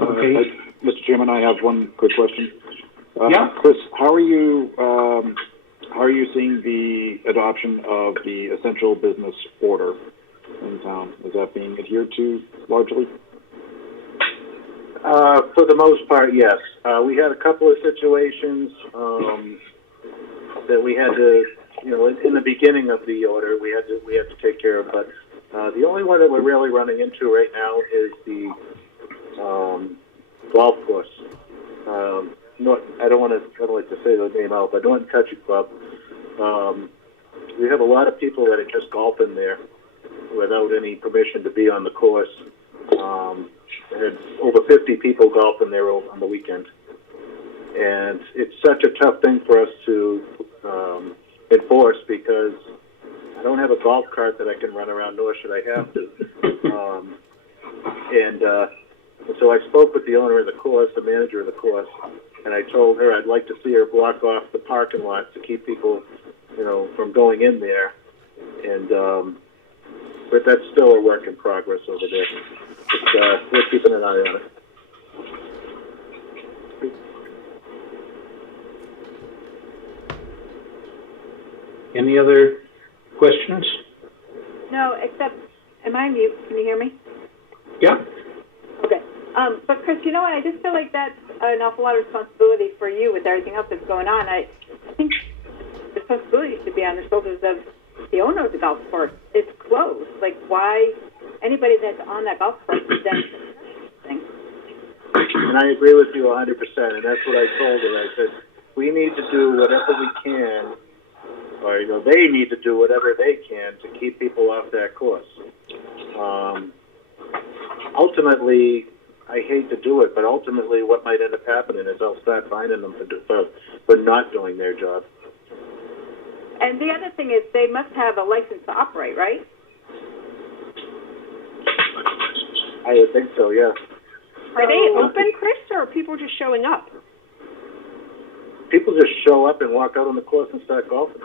Okay. Mr. Chairman, I have one quick question. Yeah. Chris, how are you seeing the adoption of the essential business order in town? Is that being adhered to largely? For the most part, yes. We had a couple of situations that we had to, in the beginning of the order, we had to take care of. But the only one that we're really running into right now is the golf course. I don't like to say the name out, but Norton Country Club. We have a lot of people that are just golfing there without any permission to be on the course. There had over 50 people golfing there on the weekend. And it's such a tough thing for us to enforce because I don't have a golf cart that I can run around, nor should I have to. So I spoke with the owner of the course, the manager of the course, and I told her I'd like to see her block off the parking lot to keep people, from going in there. And but that's still a work in progress over there. But, we're keeping an eye on it. Any other questions? No, except, am I on mute? Can you hear me? Yeah. Okay. But Chris, I just feel like that's an awful lot of responsibility for you with everything else that's going on. I think the responsibility should be on the shoulders of the owner of the golf course. It's closed. Like, why anybody that's on that golf course is then thing. And I agree with you 100%, and that's what I told her. I said, we need to do whatever we can, or, they need to do whatever they can to keep people off that course. Ultimately, I hate to do it, but ultimately what might end up happening is I'll start finding them for not doing their job. And the other thing is they must have a license to operate, right? I would think so, yeah. Are they open, Chris, or are people just showing up? People just show up and walk out on the course and start golfing.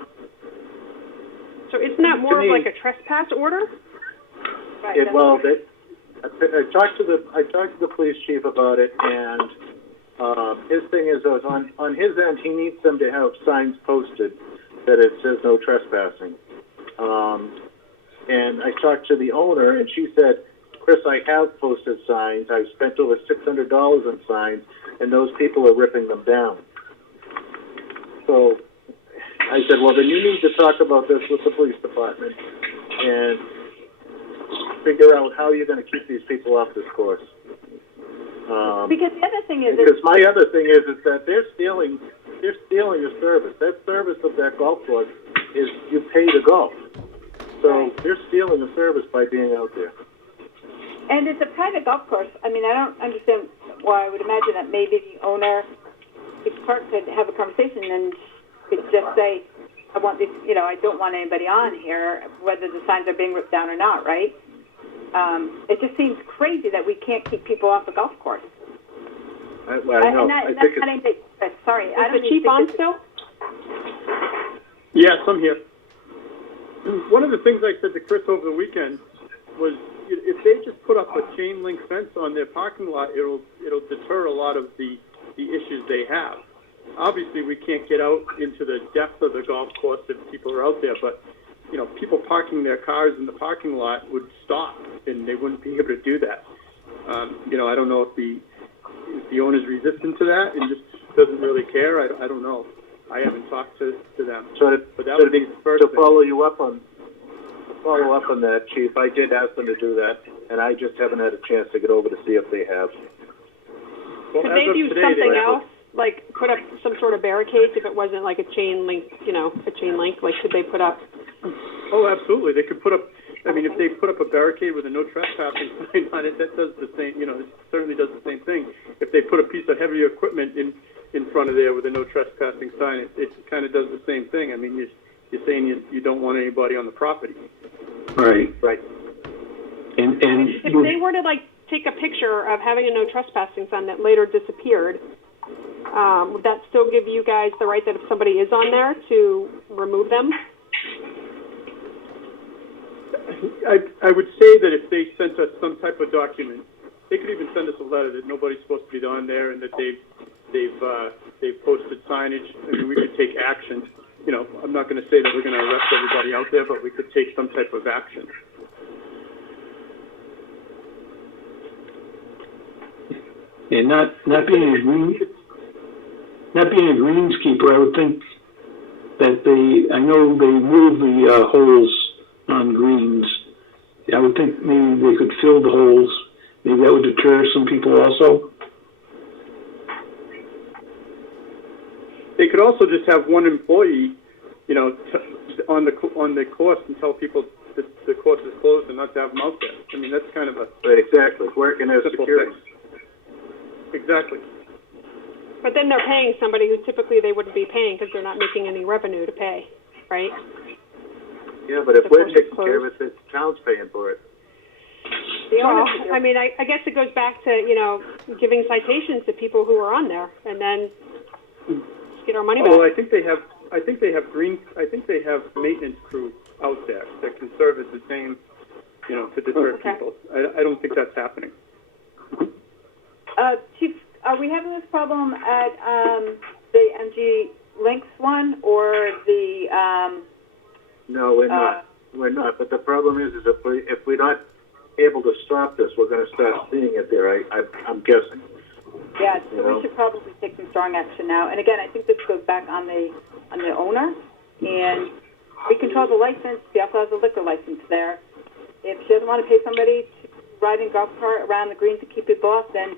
So isn't that more of like a trespass order? Right. I talked to the police chief about it, and his thing is on his end, he needs them to have signs posted that it says no trespassing. And I talked to the owner, and she said, Chris, I have posted signs. I've spent over $600 on signs, and those people are ripping them down. So I said, well, then you need to talk about this with the police department and figure out how you're going to keep these people off this course. Because the other thing is... Because my other thing is that they're stealing the service. That service of that golf course is you pay to golf. So they're stealing the service by being out there. And it's a private golf course. I mean, I don't understand why. I would imagine that maybe the owner, the park, could have a conversation and could just say, I want this, you know, I don't want anybody on here, whether the signs are being ripped down or not, right? It just seems crazy that we can't keep people off a golf course. I know. I think it's... Sorry, I Is don't the chief on still? Yes, I'm here. One of the things I said to Chris over the weekend was, if they just put up a chain link fence on their parking lot, it'll deter a lot of the issues they have. Obviously, we can't get out into the depth of the golf course if people are out there, but, you know, people parking their cars in the parking lot would stop, and they wouldn't be able to do that. You know, I don't know if the owner's resistant to that and just doesn't really care. I don't know. I haven't talked to them. So but that would be the first to thing. follow up on that, Chief, I did ask them to do that, and I just haven't had a chance to get over to see if they have. Well, Could as they of do today, something they else, like put up some sort of barricades if it wasn't like a chain link, you know, a chain link? Like, could they put up? Oh, absolutely. They could put up, I mean, if they put up a barricade with a no trespassing sign on it, that does the same, you know, it certainly does the same thing. If they put a piece of heavy equipment in front of there with a no trespassing sign, it kind of does the same thing. I mean, you're saying you don't want anybody on the property. Right. Right. And If they were to like take a picture of having a no trespassing sign that later disappeared, would that still give you guys the right that if somebody is on there to remove them? I would say that if they sent us some type of document, they could even send us a letter that nobody's supposed to be on there and that they've posted signage. I mean, we could take action. You know, I'm not going to say that we're going to arrest everybody out there, but we could take some type of action. and not being a greenskeeper, I would think that I know they move the holes on greens. I would think maybe they could fill the holes. Maybe that would deter some people also. They could also just have one employee, you know, on the course and tell people that the course is closed and not to have them out there. I mean, that's kind of a Right, exactly. Working as simple security. thing. Exactly. But then they're paying somebody who typically they wouldn't be paying because they're not making any revenue to pay, right? Yeah, but if The we're course is taking care of it, the town's paying for it. Well, I mean, I guess it goes back to, you know, giving citations to people who are on there and then get our money back. Well, I think they have maintenance crew out there that can serve as the same, you know, to deter people. I don't think that's happening. Chief, are we having this problem at the MG Links one or the? No, we're not. We're not. But the problem is if we're not able to stop this, we're going to start seeing it there. I'm guessing. Yeah, so we should probably take some strong action now. And again, I think this goes back on the owner, and we control the license. She also has a liquor license there. If she doesn't want to pay somebody to ride in golf cart around the green to keep people off, then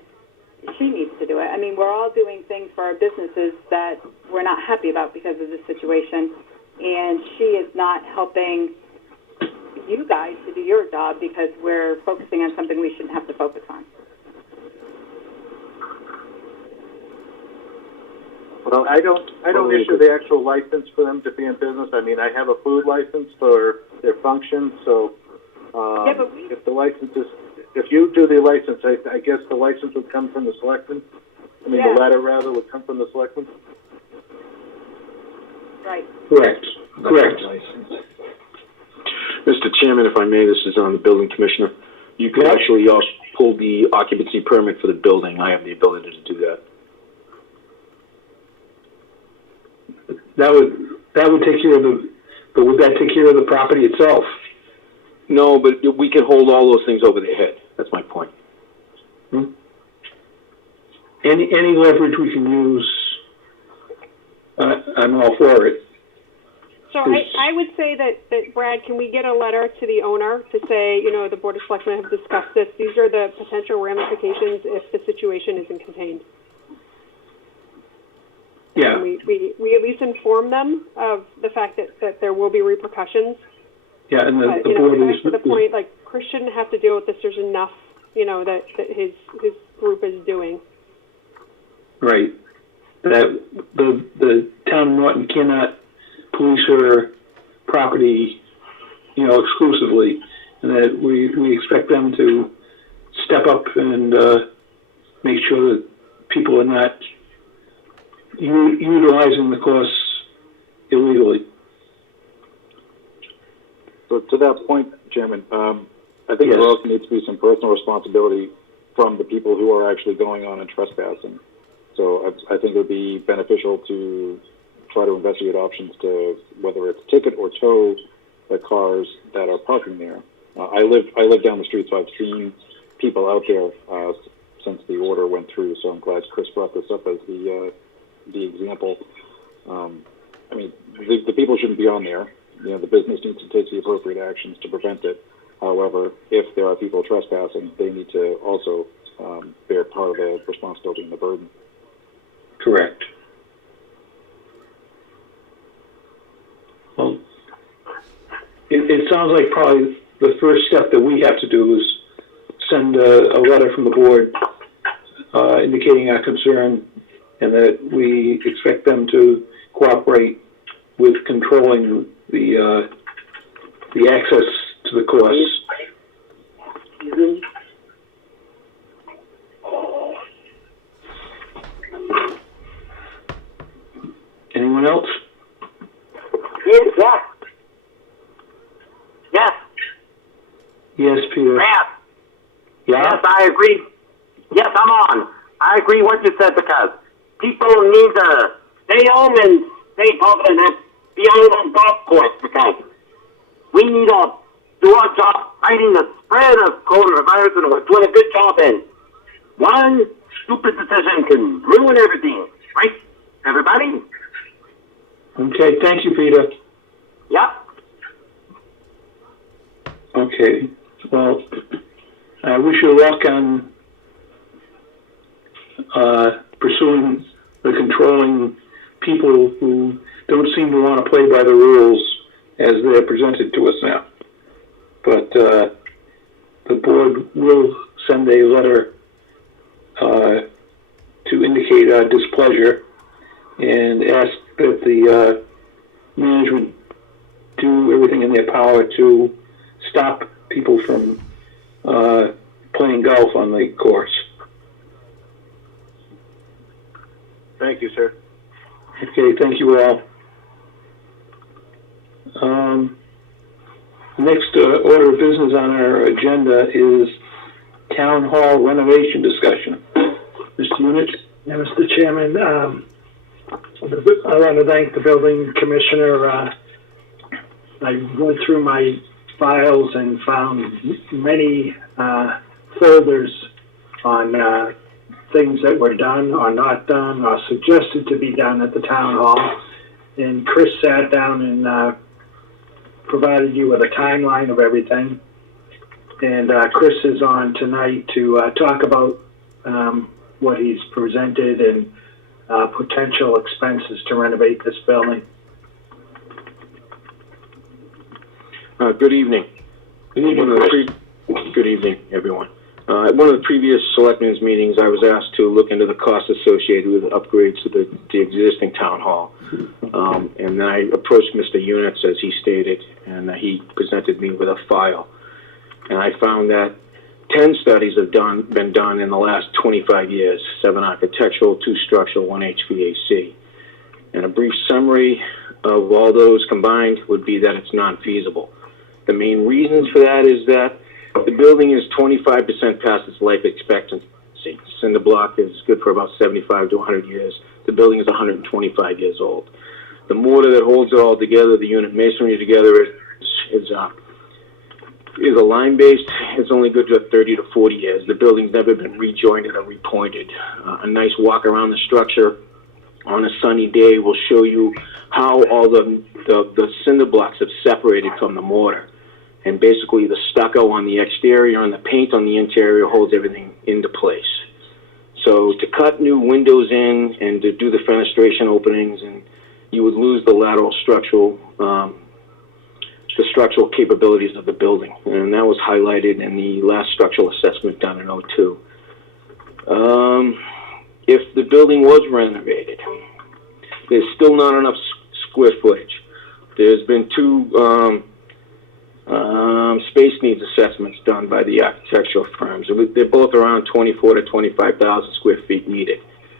she needs to do it. I mean, we're all doing things for our businesses that we're not happy about because of this situation, and she is not helping you guys to do your job because we're focusing on something we shouldn't have to focus on. Well, I don't issue the actual license for them to be in business. I mean, I have a food license for their function, so if the license is, if you do the license, I guess the license would come from the selectmen. I mean, the letter rather would come from the selectmen. Right. Correct. Mr. Chairman, if I may, this is on the building commissioner. You could actually also pull the occupancy permit for the building. I have the ability to do that. That would take care of but would that take care of the property itself? No, but we can hold all those things over their head. That's my point. Any leverage we can use, I'm all for it. So I would say that, Brad, can we get a letter to the owner to say, you know, the Board of Selectmen have discussed this. These are the potential ramifications if the situation isn't contained. Yeah. And we at least inform them of the fact that there will be repercussions. Yeah, and But, the you know, board back is, to the point, like, Chris shouldn't have to deal with this. There's enough, you know, that his group is doing. right, that the town of Norton cannot police her property, you know, exclusively, and that we expect them to step up and make sure that people are not utilizing the course illegally. So to that point, Chairman, I think Yes. there also needs to be some personal responsibility from the people who are actually going on and trespassing. So I think it would be beneficial to try to investigate options to whether it's ticket or tow the cars that are parking there. I live down the street, so I've seen people out there since the order went through. So I'm glad Chris brought this up as the example. I mean, the people shouldn't be on there. You know, the business needs to take the appropriate actions to prevent it. However, if there are people trespassing, they need to also bear part of the responsibility and the burden. Correct. Well, it sounds like probably the first step that we have to do is send a letter from the board indicating our concern and that we expect them to cooperate with controlling the access to the course. Anyone else? Yes, yes. Yes, Yes, Peter. Matt. Yeah? Yes, I agree. Yes, I'm on. I agree what you said because people need to stay home and stay put and be on the golf course because we need to do our job fighting the spread of coronavirus and we're doing a good job and one stupid decision can ruin everything. Right, everybody? Okay, thank you, Peter. Yep. Okay, well, I wish you luck on pursuing the controlling people who don't seem to want to play by the rules as they're presented to us now. But the board will send a letter to indicate our displeasure and ask that the management do everything in their power to stop people from playing golf on the course. Thank you, sir. Okay, thank you all. Next order of business on our agenda is Town Hall renovation discussion. Mr. Unit? Yeah, Mr. Chairman, I want to thank the building commissioner. I went through my files and found many folders on things that were done or not done or suggested to be done at the town hall. And Chris sat down and provided you with a timeline of everything. And Chris is on tonight to talk about what he's presented and potential expenses to renovate this building. Good evening. Good evening, everyone. At one of the previous selectmen's meetings, I was asked to look into the costs associated with upgrades to the existing town hall. And then I approached Mr. Units, as he stated, and he presented me with a file. And I found that 10 studies have been done in the last 25 years, 7 architectural, 2 structural, 1 HVAC. And a brief summary of all those combined would be that it's non-feasible. The main reasons for that is that the building is 25% past its life expectancy. Cinder block is good for about 75 to 100 years. The building is 125 years old. The mortar that holds it all together, the unit masonry together, is a lime-based. It's only good for 30 to 40 years. The building's never been rejointed or repointed. A nice walk around the structure on a sunny day will show you how all the cinder blocks have separated from the mortar. And basically the stucco on the exterior and the paint on the interior holds everything into place. So to cut new windows in and to do the fenestration openings, and you would lose the lateral structural, the structural capabilities of the building. And that was highlighted in the last structural assessment done in '02. If the building was renovated, there's still not enough square footage. There's been two space needs assessments done by the architectural firms. They're both around 24 to 25,000 square feet needed.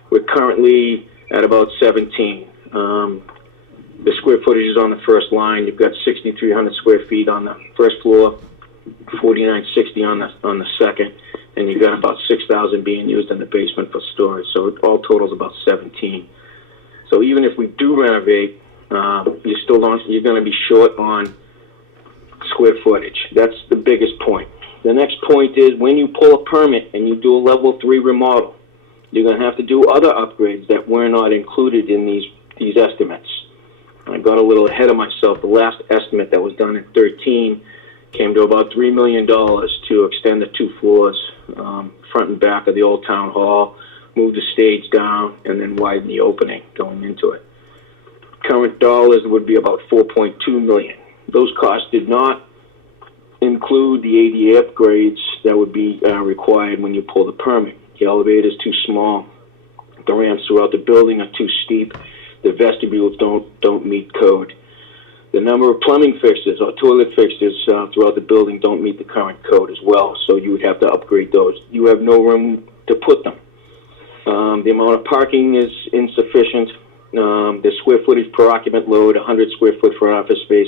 We're currently at about 17. The square footage is on the first line. You've got 6,300 square feet on the first floor, 4,960 on the second, and you've got about 6,000 being used in the basement for storage. So it all totals about 17. So even if we do renovate, you're going to be short on square footage. That's the biggest point. The next point is when you pull a permit and you do a level 3 remodel, you're going to have to do other upgrades that were not included in these estimates. I got a little ahead of myself. The last estimate that was done in 13 came to about $3 million to extend the 2 floors, front and back of the old town hall, move the stage down, and then widen the opening going into it. Current dollars would be about $4.2 million. Those costs did not include the ADA upgrades that would be required when you pull the permit. The elevator is too small. The ramps throughout the building are too steep. The vestibules don't meet code. The number of plumbing fixtures or toilet fixtures throughout the building don't meet the current code as well, so you would have to upgrade those. You have no room to put them. The amount of parking is insufficient. The square footage per occupant load, 100 square foot for office space,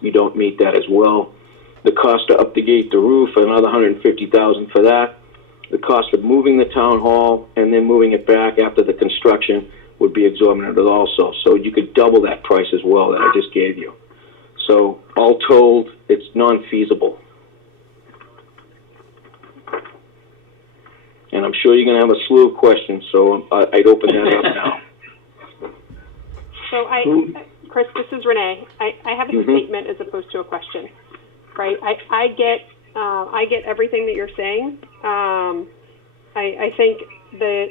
you don't meet that as well. The cost to upgate the roof, another $150,000 for that. The cost of moving the town hall and then moving it back after the construction would be exorbitant also. So you could double that price as well that I just gave you. So all told, it's non-feasible. And I'm sure you're going to have a slew of questions, so I'd open that up now. So Chris, this is Renee. I have a statement as opposed to a question, right? I get everything that you're saying. I think that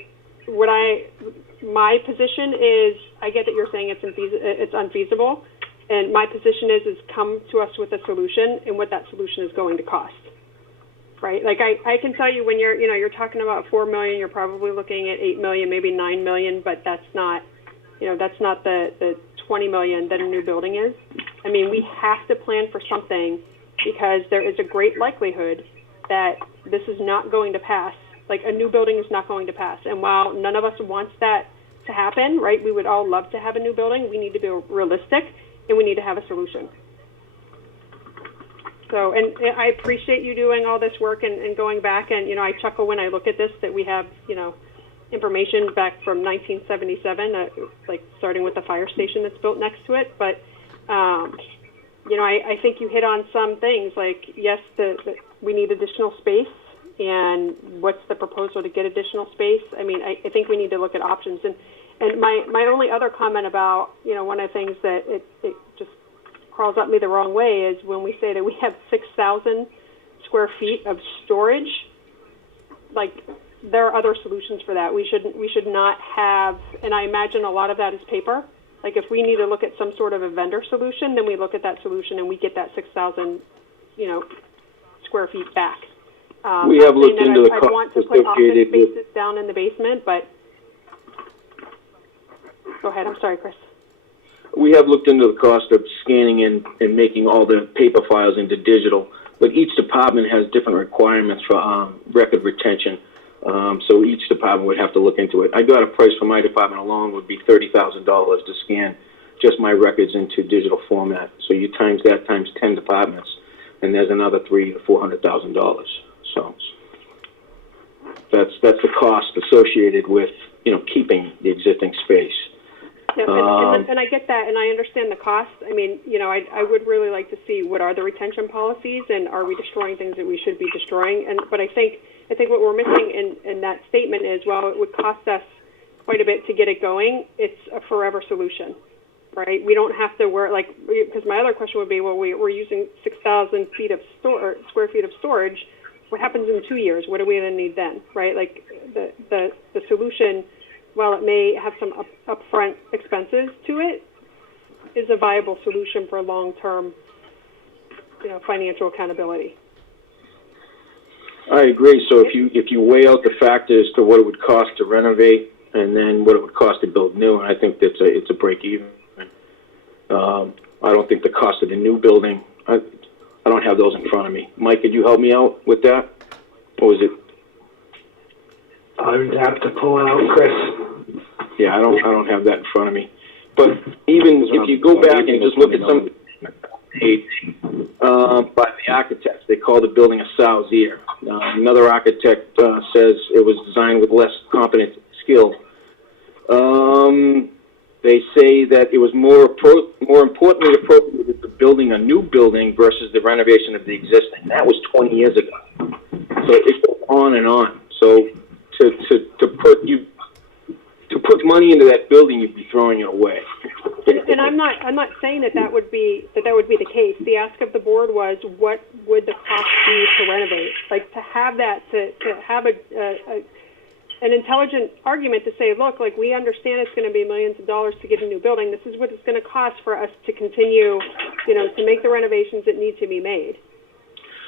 my position is, I get that you're saying it's unfeasible, and my position is come to us with a solution and what that solution is going to cost, right? Like I can tell you when you're talking about $4 million, you're probably looking at $8 million, maybe $9 million, but that's not the $20 million that a new building is. I mean, we have to plan for something because there is a great likelihood that this is not going to pass. Like, a new building is not going to pass. And while none of us wants that to happen, right, we would all love to have a new building, we need to be realistic, and we need to have a solution. So, and I appreciate you doing all this work and going back, and, I chuckle when I look at this, that we have, information back from 1977, like starting with the fire station that's built next to it. But, I think you hit on some things, like, yes, we need additional space. And what's the proposal to get additional space? I mean, I think we need to look at options. And my only other comment about, one of the things that it just crawls up me the wrong way is when we say that we have 6,000 square feet of storage, like, there are other solutions for that. We should not have, and I imagine a lot of that is paper. Like, if we need to look at some sort of a vendor solution, then we look at that solution and we get that 6,000, square feet back. We have looked into the cost associated. I want to put office spaces down in the basement, but go ahead. I'm sorry, Chris. We have looked into the cost of scanning and making all the paper files into digital, but each department has different requirements for record retention. So each department would have to look into it. I got a price for my department alone would be $30,000 to scan just my records into digital format. So you times that times 10 departments, and there's another $300,000 to $400,000. So that's the cost associated with keeping the existing space. Yeah, and I get that, and I understand the cost. I mean, I would really like to see what are the retention policies, and are we destroying things that we should be destroying? But I think what we're missing in that statement is, while it would cost us quite a bit to get it going, it's a forever solution, right? We don't have to because my other question would be, well, we're using 6,000 square feet of storage. What happens in 2 years? What are we going to need then, right? Like, the solution, while it may have some upfront expenses to it, is a viable solution for long-term, financial accountability. I agree. So if you weigh out the factors to what it would cost to renovate and then what it would cost to build new, I think it's a break even. I don't think the cost of the new building, I don't have those in front of me. Mike, could you help me out with that? Or is it? I would have to pull it out, Chris. Yeah, I don't have that in front of me. But even if you go back and just look at some by the architects, they call the building a Southeastern. Another architect says it was designed with less competent skill. They say that it was more importantly appropriate to building a new building versus the renovation of the existing. That was 20 years ago. So it goes on and on. So to put money into that building, you'd be throwing it away. And I'm not saying that would be the case. The ask of the board was, what would the cost be to renovate? Like, to have that, to have an intelligent argument to say, look, like, we understand it's going to be millions of dollars to get a new building. This is what it's going to cost for us to continue, to make the renovations that need to be made.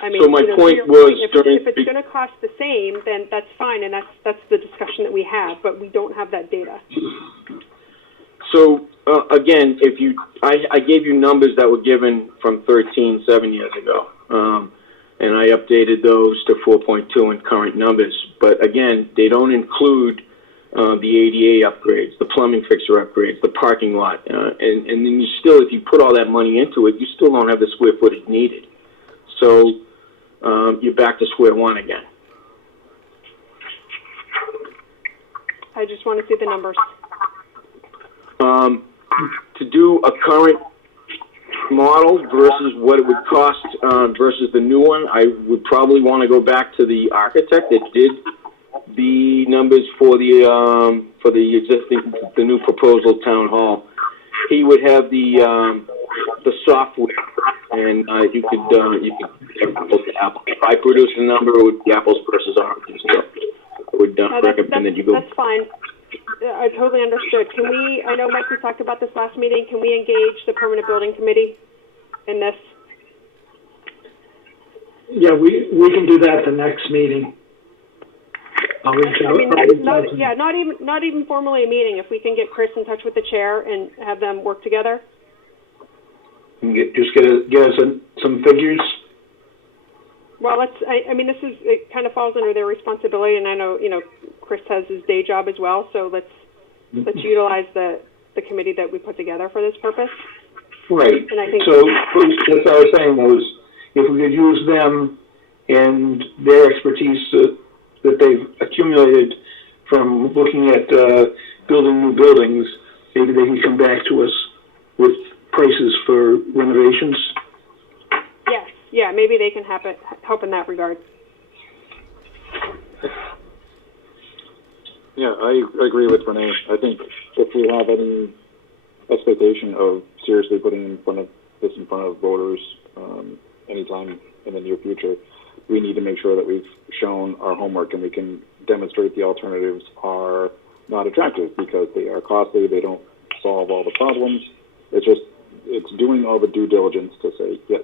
I mean, so my point was, if it's going to cost the same, then that's fine, and that's the discussion that we have. But we don't have that data. So again, I gave you numbers that were given from 7 years ago, and I updated those to 4.2 in current numbers. But again, they don't include the ADA upgrades, the plumbing fixture upgrades, the parking lot, and then you still, if you put all that money into it, you still don't have the square footage needed. So you're back to square one again. I just want to see the numbers. To do a current model versus what it would cost versus the new one, I would probably want to go back to the architect that did the numbers for the new proposal town hall. He would have the software, and you could apples to apples. If I produce a number, it would be apples versus oranges. So I would recommend that you go. That's fine. I totally understood. I know Mike, we talked about this last meeting, can we engage the permanent building committee in this? Yeah, we can do that the next meeting. I'll reach out. Not even formally a meeting. If we can get Chris in touch with the chair and have them work together. And get us some figures. Well, it kind of falls under their responsibility, and I know, Chris has his day job as well, so let's utilize the committee that we put together for this purpose. Right. And I think so what I was saying was, if we could use them and their expertise that they've accumulated from looking at building new buildings, maybe they can come back to us with prices for renovations. Yeah, maybe they can help in that regard. Yeah, I agree with Renee. I think if we have any expectation of seriously putting in front of voters anytime in the near future, we need to make sure that we've shown our homework and we can demonstrate the alternatives are not attractive because they are costly, they don't solve all the problems. It's doing all the due diligence to say, yeah,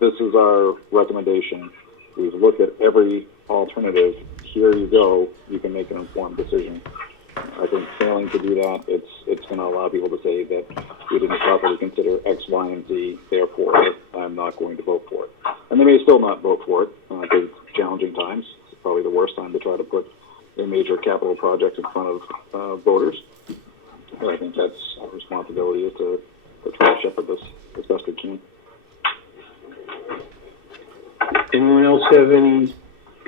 this is our recommendation. We've looked at every alternative. Here you go. You can make an informed decision. I think failing to do that, it's going to allow people to say that we didn't properly consider X, Y, and Z. Therefore, I'm not going to vote for it. And they may still not vote for it because it's challenging times. It's probably the worst time to try to put a major capital project in front of voters. But I think that's our responsibility is to try to shepherd this as best we can. Anyone else have any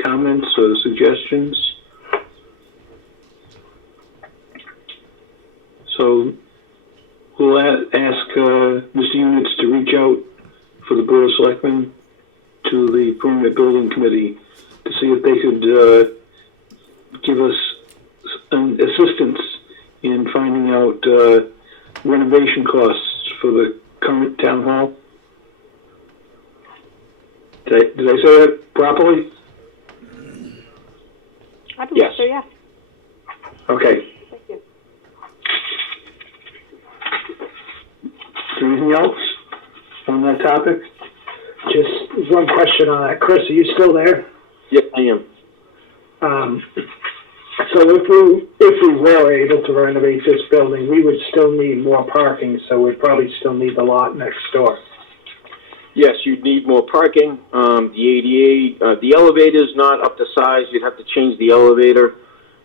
comments or suggestions? So we'll ask Mr. Units to reach out for the Board of Selectmen to the Permanent Building Committee to see if they could give us assistance in finding out renovation costs for the current town hall. Did I say that properly? I believe Yes. so, yeah. Okay. Thank you. Is there anything else on that topic? Just one question on that. Chris, are you still there? Yes, I am. So if we were able to renovate this building, we would still need more parking, so we'd probably still need the lot next door. Yes, you'd need more parking. The ADA, the elevator's not up to size. You'd have to change the elevator.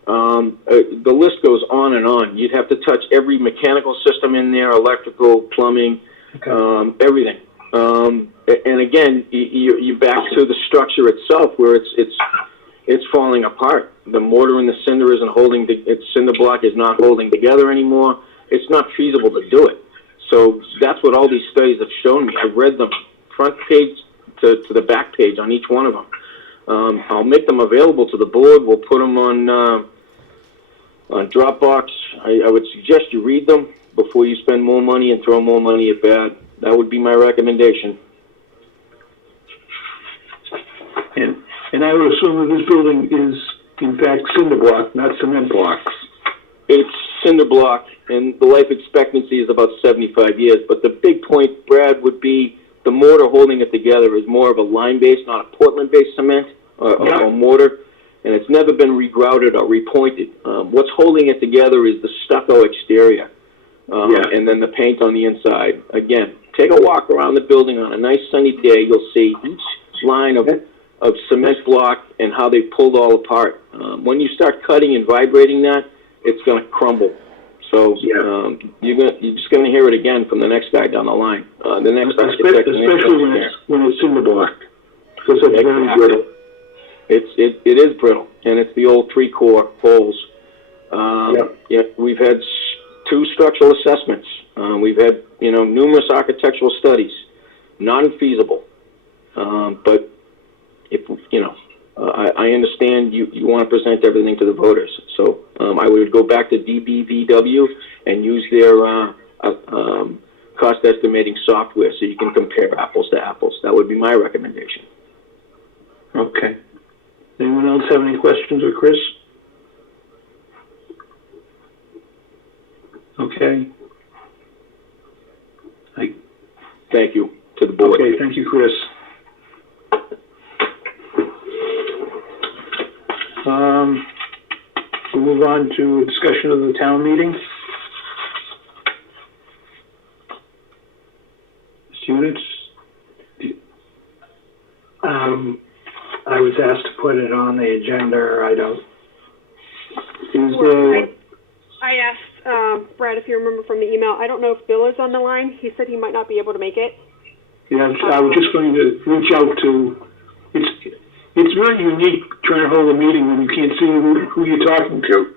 The list goes on and on. You'd have to touch every mechanical system in there, electrical, plumbing, Okay. everything. And again, you're back to the structure itself, where it's falling apart. The mortar and the cinder isn't holding. Its cinder block is not holding together anymore. It's not feasible to do it. So that's what all these studies have shown me. I've read them front page to the back page on each one of them. I'll make them available to the board. We'll put them on Dropbox. I would suggest you read them before you spend more money and throw more money at bad. That would be my recommendation. And I would assume that this building is, in fact, cinder block, not cement blocks. It's cinder block, and the life expectancy is about 75 years. But the big point, Brad, would be the mortar holding it together is more of a lime-based, not a Portland-based cement or mortar, and it's never been regrouted or repointed. What's holding it together is the stucco exterior, and then the paint on the inside. Again, take a walk around the building on a nice sunny day. You'll see each line of cement block and how they pulled all apart. When you start cutting and vibrating that, it's going to crumble. So you're just going to hear it again from the next guy down the line. The next architect, especially when it's cinder block, because it's very brittle. It is brittle, and it's the old 3-core holes. We've had 2 structural assessments. We've had numerous architectural studies, non-feasible. But if I understand you want to present everything to the voters, so I would go back to DBVW and use their cost estimating software so you can compare apples to apples. That would be my recommendation. Okay. Anyone else have any questions of Chris? Okay. Thank you to the board. Okay, thank you, Chris. We'll move on to a discussion of the town meeting. Units. I was asked to put it on the agenda. I don't. I asked Brad if you remember from the email. I don't know if Bill is on the line. He said he might not be able to make it. Yeah, I was just going to reach out to. It's very unique trying to hold a meeting when you can't see who you're talking to.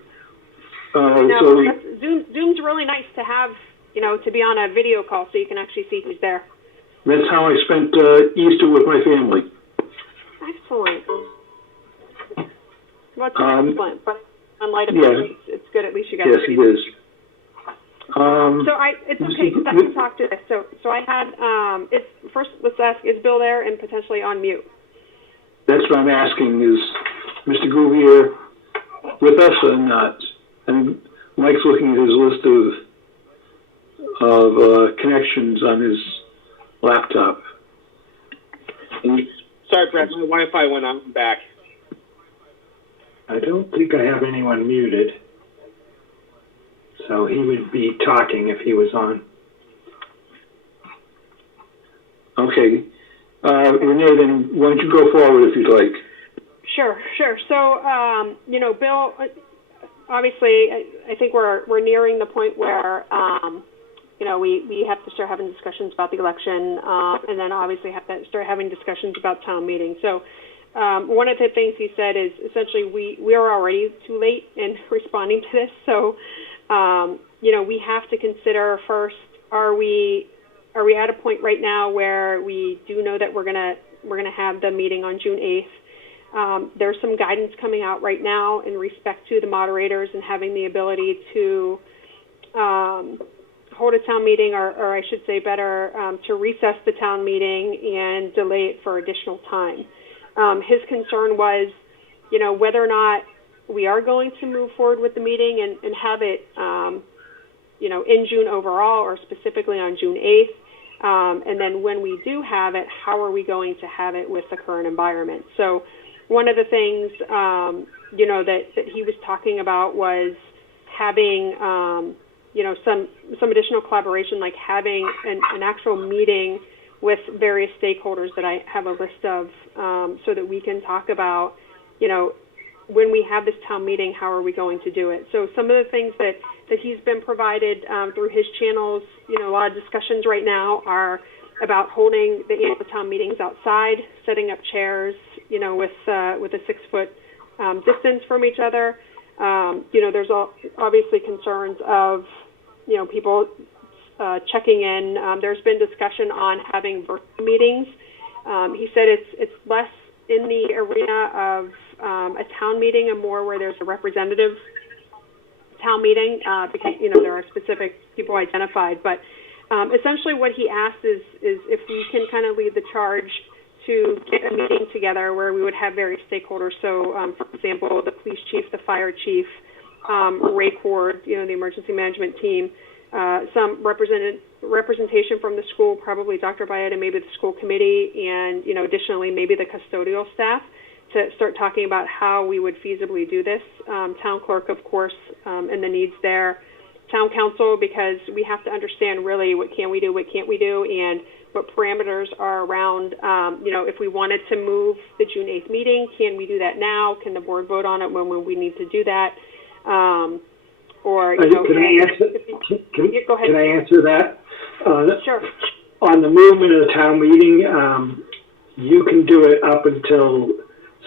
Zoom's really nice to have, to be on a video call so you can actually see who's there. That's how I spent Easter with my family. Excellent. Well, it's excellent, but in light of it's good. At least you got. Yes, it is. It's okay. I can talk to this. So I had. First, let's ask: is Bill there and potentially on mute? That's what I'm asking. Is Mr. Gouvier with us or not? And Mike's looking at his list of connections on his laptop. Sorry, Brad, my Wi-Fi went out and back. I don't think I have anyone muted. So he would be talking if he was on. Okay. Renee, then why don't you go forward if you'd like? Sure. So, Bill, obviously, I think we're nearing the point where, we have to start having discussions about the election, and then obviously have to start having discussions about town meeting. So, one of the things he said is essentially we are already too late in responding to this. So, we have to consider first, are we at a point right now where we do know that we're gonna have the meeting on June 8th? There's some guidance coming out right now in respect to the moderators and having the ability to hold a town meeting, or I should say better, to recess the town meeting and delay it for additional time. His concern was, whether or not we are going to move forward with the meeting and have it, in June overall or specifically on June 8th. And then when we do have it, how are we going to have it with the current environment? So one of the things, that he was talking about was having, some additional collaboration, like having an actual meeting with various stakeholders that I have a list of, so that we can talk about, when we have this town meeting, how are we going to do it? So some of the things that he's been provided through his channels, a lot of discussions right now are about holding the annual town meetings outside, setting up chairs, with a 6-foot distance from each other. There's obviously concerns of, people checking in. There's been discussion on having virtual meetings. He said it's less in the arena of a town meeting and more where there's a representative town meeting, because, there are specific people identified. But essentially what he asked is if we can kind of lead the charge to get a meeting together where we would have various stakeholders. So, for example, the police chief, the fire chief, Ray Cord, the emergency management team, some representation from the school, probably Dr. Bayetta, maybe the school committee, and, additionally, maybe the custodial staff, to start talking about how we would feasibly do this. Town clerk, of course, and the needs there. Town council, because we have to understand really what can we do, what can't we do, and what parameters are around, if we wanted to move the June 8th meeting, can we do that now? Can the board vote on it when we need to do that? Or, can I answer? Go ahead. Can I answer that? Sure. On the movement of the town meeting, you can do it up until,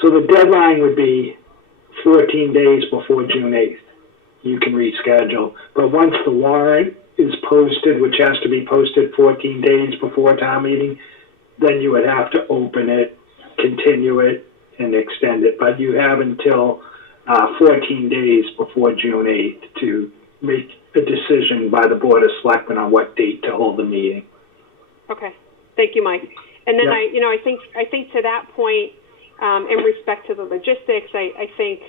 so the deadline would be 14 days before June 8th. You can reschedule. But once the warrant is posted, which has to be posted 14 days before town meeting, then you would have to open it, continue it, and extend it. But you have until 14 days before June 8th to make a decision by the Board of Selectmen on what date to hold the meeting. Okay. Thank you, Mike. And then Yeah. I think to that point, in respect to the logistics, I think,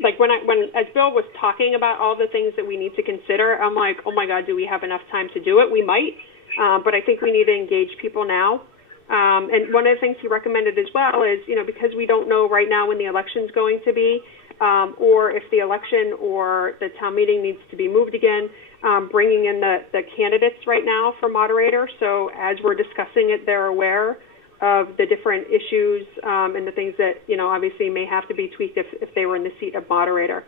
like when as Bill was talking about all the things that we need to consider, I'm like, oh my God, do we have enough time to do it? We might, but I think we need to engage people now. And one of the things he recommended as well is, because we don't know right now when the election's going to be, or if the election or the town meeting needs to be moved again, bringing in the candidates right now for moderator. So as we're discussing it, they're aware of the different issues and the things that, obviously may have to be tweaked if they were in the seat of moderator.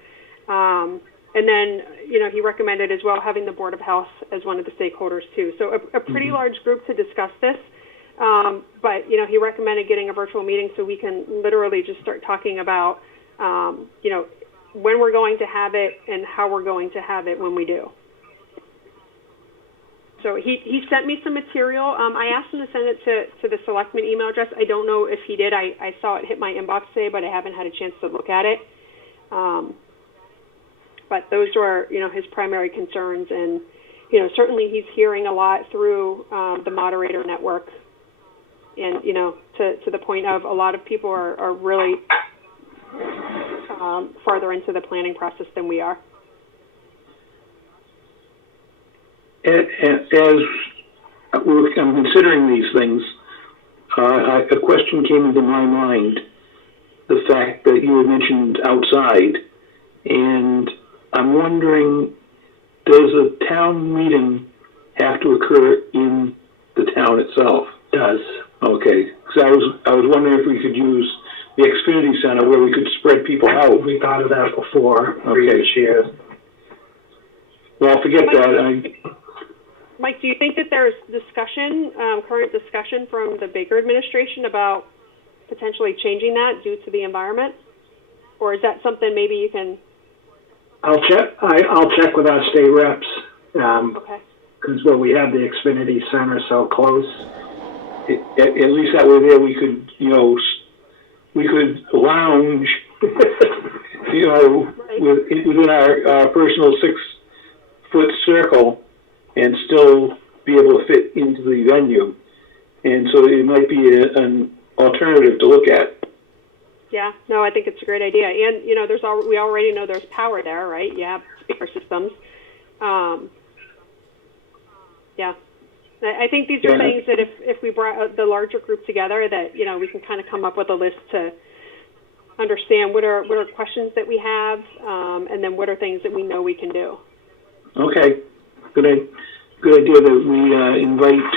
And then, he recommended as well having the Board of Health as one of the stakeholders too. So a pretty large group to discuss this. But, he recommended getting a virtual meeting so we can literally just start talking about, when we're going to have it and how we're going to have it when we do. So he sent me some material. I asked him to send it to the Selectman email address. I don't know if he did. I saw it hit my inbox today, but I haven't had a chance to look at it. But those were, his primary concerns. And, certainly he's hearing a lot through the moderator network. And, to the point of a lot of people are really farther into the planning process than we are. As I'm considering these things, a question came into my mind, the fact that you had mentioned outside, and I'm wondering, does a town meeting have to occur in the town itself? Does. Okay, because I was wondering if we could use the Xfinity Center where we could spread people out. We thought of that before, previous years. Well, forget that. Mike, do you think that there's discussion, current discussion from the Baker administration about potentially changing that due to the environment? Or is that something maybe you can... I'll check with our state reps. Okay. Because we have the Xfinity Center so close. At least that way there we could, we could lounge, Right. within our personal 6-foot circle and still be able to fit into the venue. And so it might be an alternative to look at. Yeah, no, I think it's a great idea. And, you know, we already know there's power there, right? You have speaker systems. Yeah. I think these are things that if we brought the larger group together, that, you know, we can kind of come up with a list to understand what are questions that we have, and then what are things that we know we can do. Okay, good idea that we invite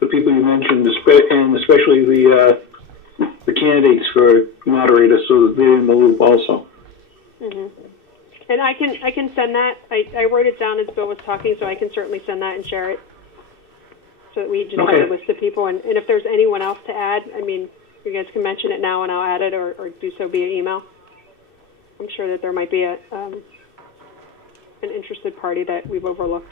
the people you mentioned, and especially the candidates for moderator, so that they're in the loop also. Mm-hmm. And I can send that. I wrote it down as Bill was talking, so I can certainly send that and share it, so that we just have a list of people. And if there's anyone else to add, I mean, you guys can mention it now, and I'll add it, or do so via email. I'm sure that there might be an interested party that we've overlooked.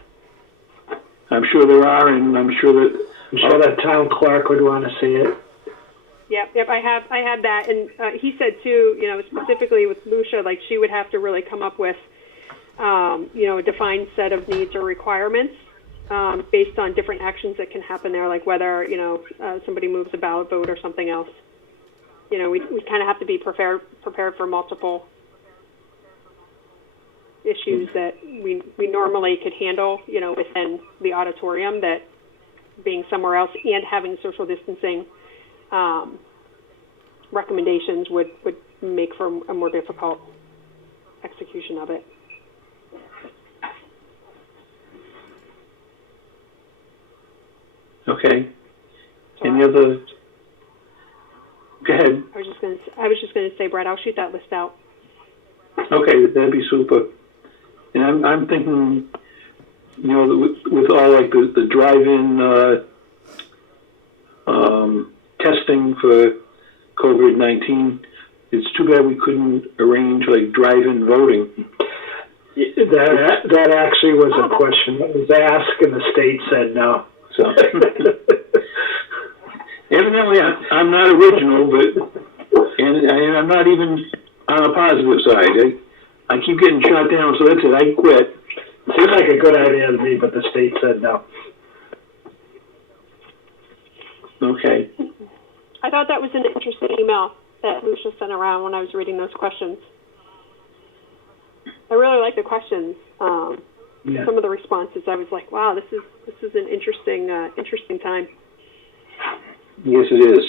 I'm sure there are, and I'm sure that town clerk would want to see it. Yep. I have that, and he said too. You know, specifically with Lucia, like she would have to really come up with, you know, a defined set of needs or requirements based on different actions that can happen there, like whether, you know, somebody moves a ballot vote or something else. You know, we kind of have to be prepared for multiple issues that we normally could handle, you know, within the auditorium, that being somewhere else and having social distancing recommendations would make for a more difficult execution of it. Okay. Any other? Go ahead. I was just going to say, Brett, I'll shoot that list out. Okay, that'd be super. And I'm thinking, you know, with all like the drive-in testing for COVID-19, it's too bad we couldn't arrange like drive-in voting. That actually was a question that was asked, and the state said no. So evidently, I'm not original, and I'm not even on a positive side. I keep getting shot down, so that's it. I quit. Seemed like a good idea to me, but the state said no. Okay. I thought that was an interesting email that Lucia sent around when I was reading those questions. I really like the questions. Some of the responses, I was like, "Wow, this is an interesting time." Yes, it is.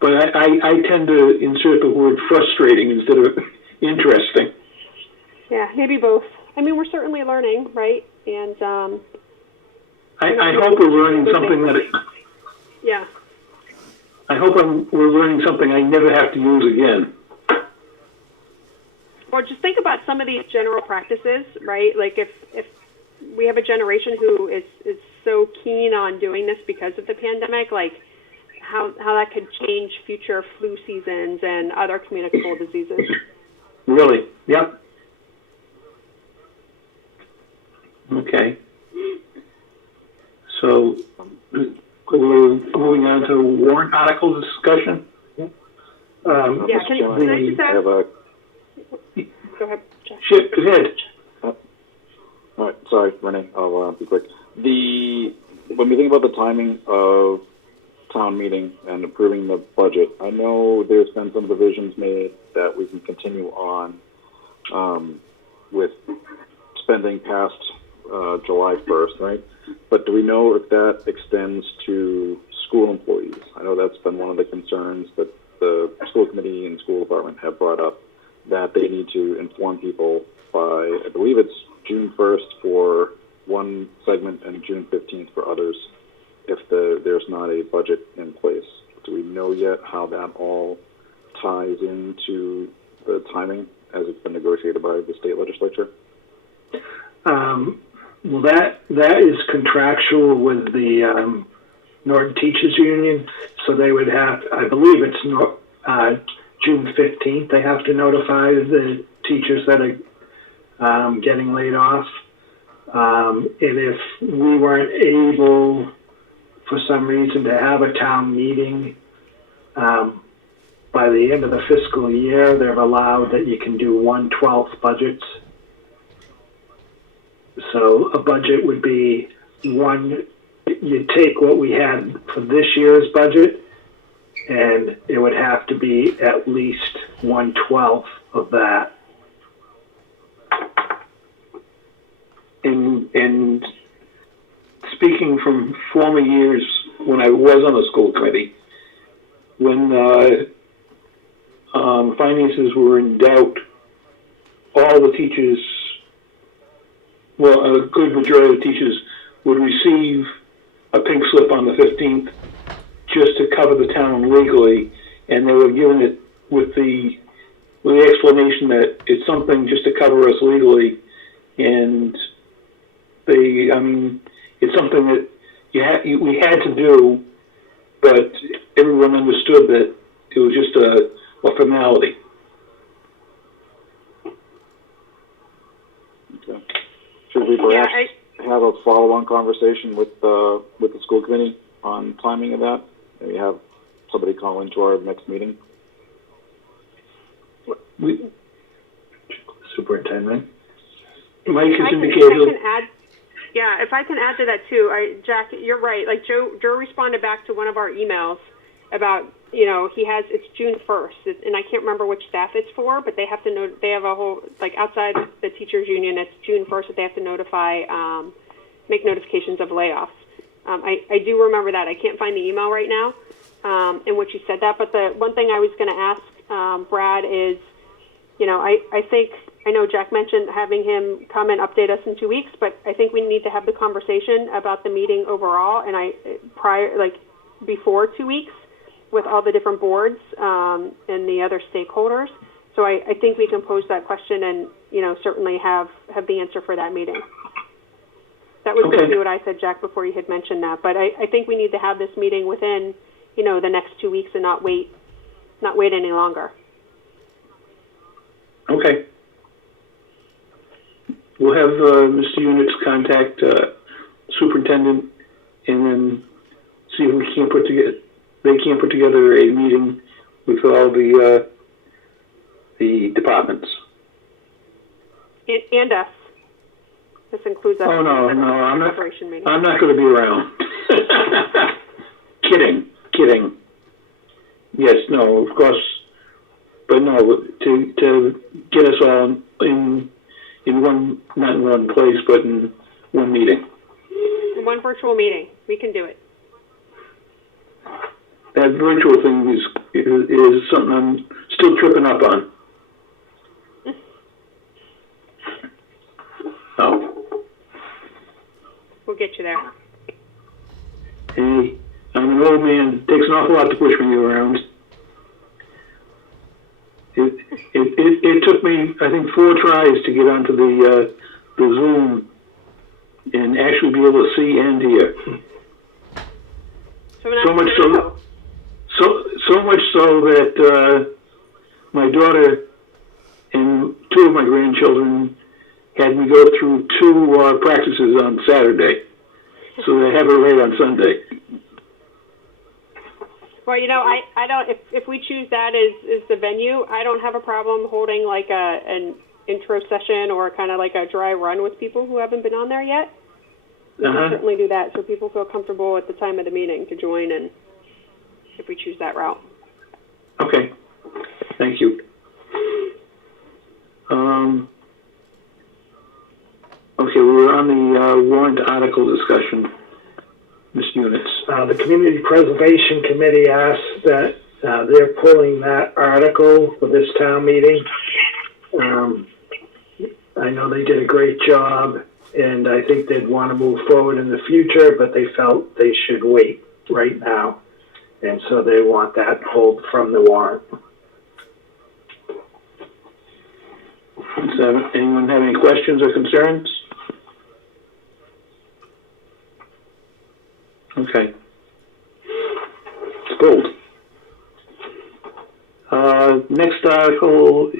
But I tend to insert the word frustrating instead of interesting. Yeah, maybe both. I mean, we're certainly learning, right? And I hope we're learning something yeah. I hope we're learning something I never have to use again. Or just think about some of these general practices, right? Like if we have a generation who is so keen on doing this because of the pandemic, like how that could change future flu seasons and other communicable diseases. Really? Yep. Okay. So we're moving on to warrant article discussion. Yeah, can I just ask? Go ahead, Jeff. Shit, go ahead. All right, sorry, Renee, I'll be quick. When we think about the timing of town meeting and approving the budget, I know there's been some revisions made that we can continue on with spending past July 1st, right? But do we know if that extends to school employees? I know that's been one of the concerns that the school committee and school department have brought up, that they need to inform people by, I believe it's June 1st for one segment and June 15th for others, if there's not a budget in place. Do we know yet how that all ties into the timing as it's been negotiated by the state legislature? Well, that is contractual with the Norton Teachers Union, so they would have, I believe it's June 15th, they have to notify the teachers that are getting laid off. And if we weren't able, for some reason, to have a town meeting by the end of the fiscal year, they're allowed that you can do 1/12 budgets. So a budget would be 1 you take what we had for this year's budget, and it would have to be at least 1/12 of that. And speaking from former years when I was on the school committee, when finances were in doubt, all the teachers, well, a good majority of the teachers would receive a pink slip on the 15th just to cover the town legally, and they were given it with the explanation that it's something just to cover us legally, and it's something that we had to do, but everyone understood that it was just a formality. Okay. Should we perhaps have a follow-on conversation with the school committee on timing of that? Maybe have somebody call into our next meeting? Superintendent? Mike has If I indicated. can add, yeah, if I can add to that too, Jack, you're right. Like Joe responded back to one of our emails about, it's June 1st, and I can't remember which staff it's for, but they have to they have a whole, like outside the teachers union, it's June 1st that they have to make notifications of layoffs. I do remember that. I can't find the email right now in which you said that, but the one thing I was going to ask Brad is, I know Jack mentioned having him come and update us in 2 weeks, but I think we need to have the conversation about the meeting overall, and before 2 weeks with all the different boards and the other stakeholders. So I think we can pose that question and, certainly have the answer for that meeting. That was going to be what I said, Jack, before you had mentioned that. But I think we need to have this meeting within, the next 2 weeks and not wait any longer. Okay. We'll have Mr. Units contact superintendent and then see if we can't put together a meeting with all the departments. And us. This includes us. Oh, no, I'm not. Preparation meeting. I'm not going to be around. Kidding. Yes, no, of course, but no, to get us all in one, not in one place, but in one meeting. In one virtual meeting, we can do it. That virtual thing is something I'm still tripping up on. Oh. We'll get you there. Hey, I'm an old man. It takes an awful lot to push me around. It took me, I think, 4 tries to get onto the Zoom and actually be able to see and hear. So much so that my daughter and 2 of my grandchildren had me go through 2 practices on Saturday, so they have it right on Sunday. Well, I don't. If we choose that as the venue, I don't have a problem holding like an intro session or kind of like a dry run with people who haven't been on there yet. We can certainly do that, so people feel comfortable at the time of the meeting to join, and if we choose that route. Okay, thank you. Okay, we're on the warrant article discussion. Ms. Units. The Community Preservation Committee asked that they're pulling that article for this town meeting. I know they did a great job, and I think they'd want to move forward in the future, but they felt they should wait right now. And so they want that pulled from the warrant. Does anyone have any questions or concerns? Okay. It's gold. Next article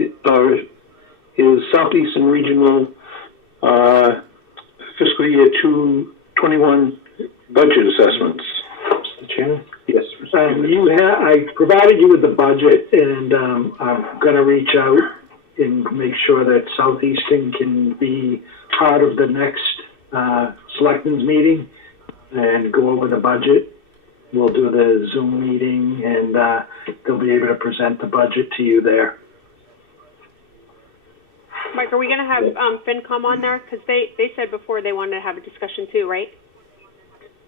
is Southeastern Regional fiscal year 2021 budget assessments. Mr. Chairman? Yes. I provided you with the budget, and I'm going to reach out and make sure that Southeastern can be part of the next selectmen's meeting. and go over the budget. We'll do the Zoom meeting, and they'll be able to present the budget to you there. Mike, are we going to have FinCom on there? Because they said before they wanted to have a discussion too, right?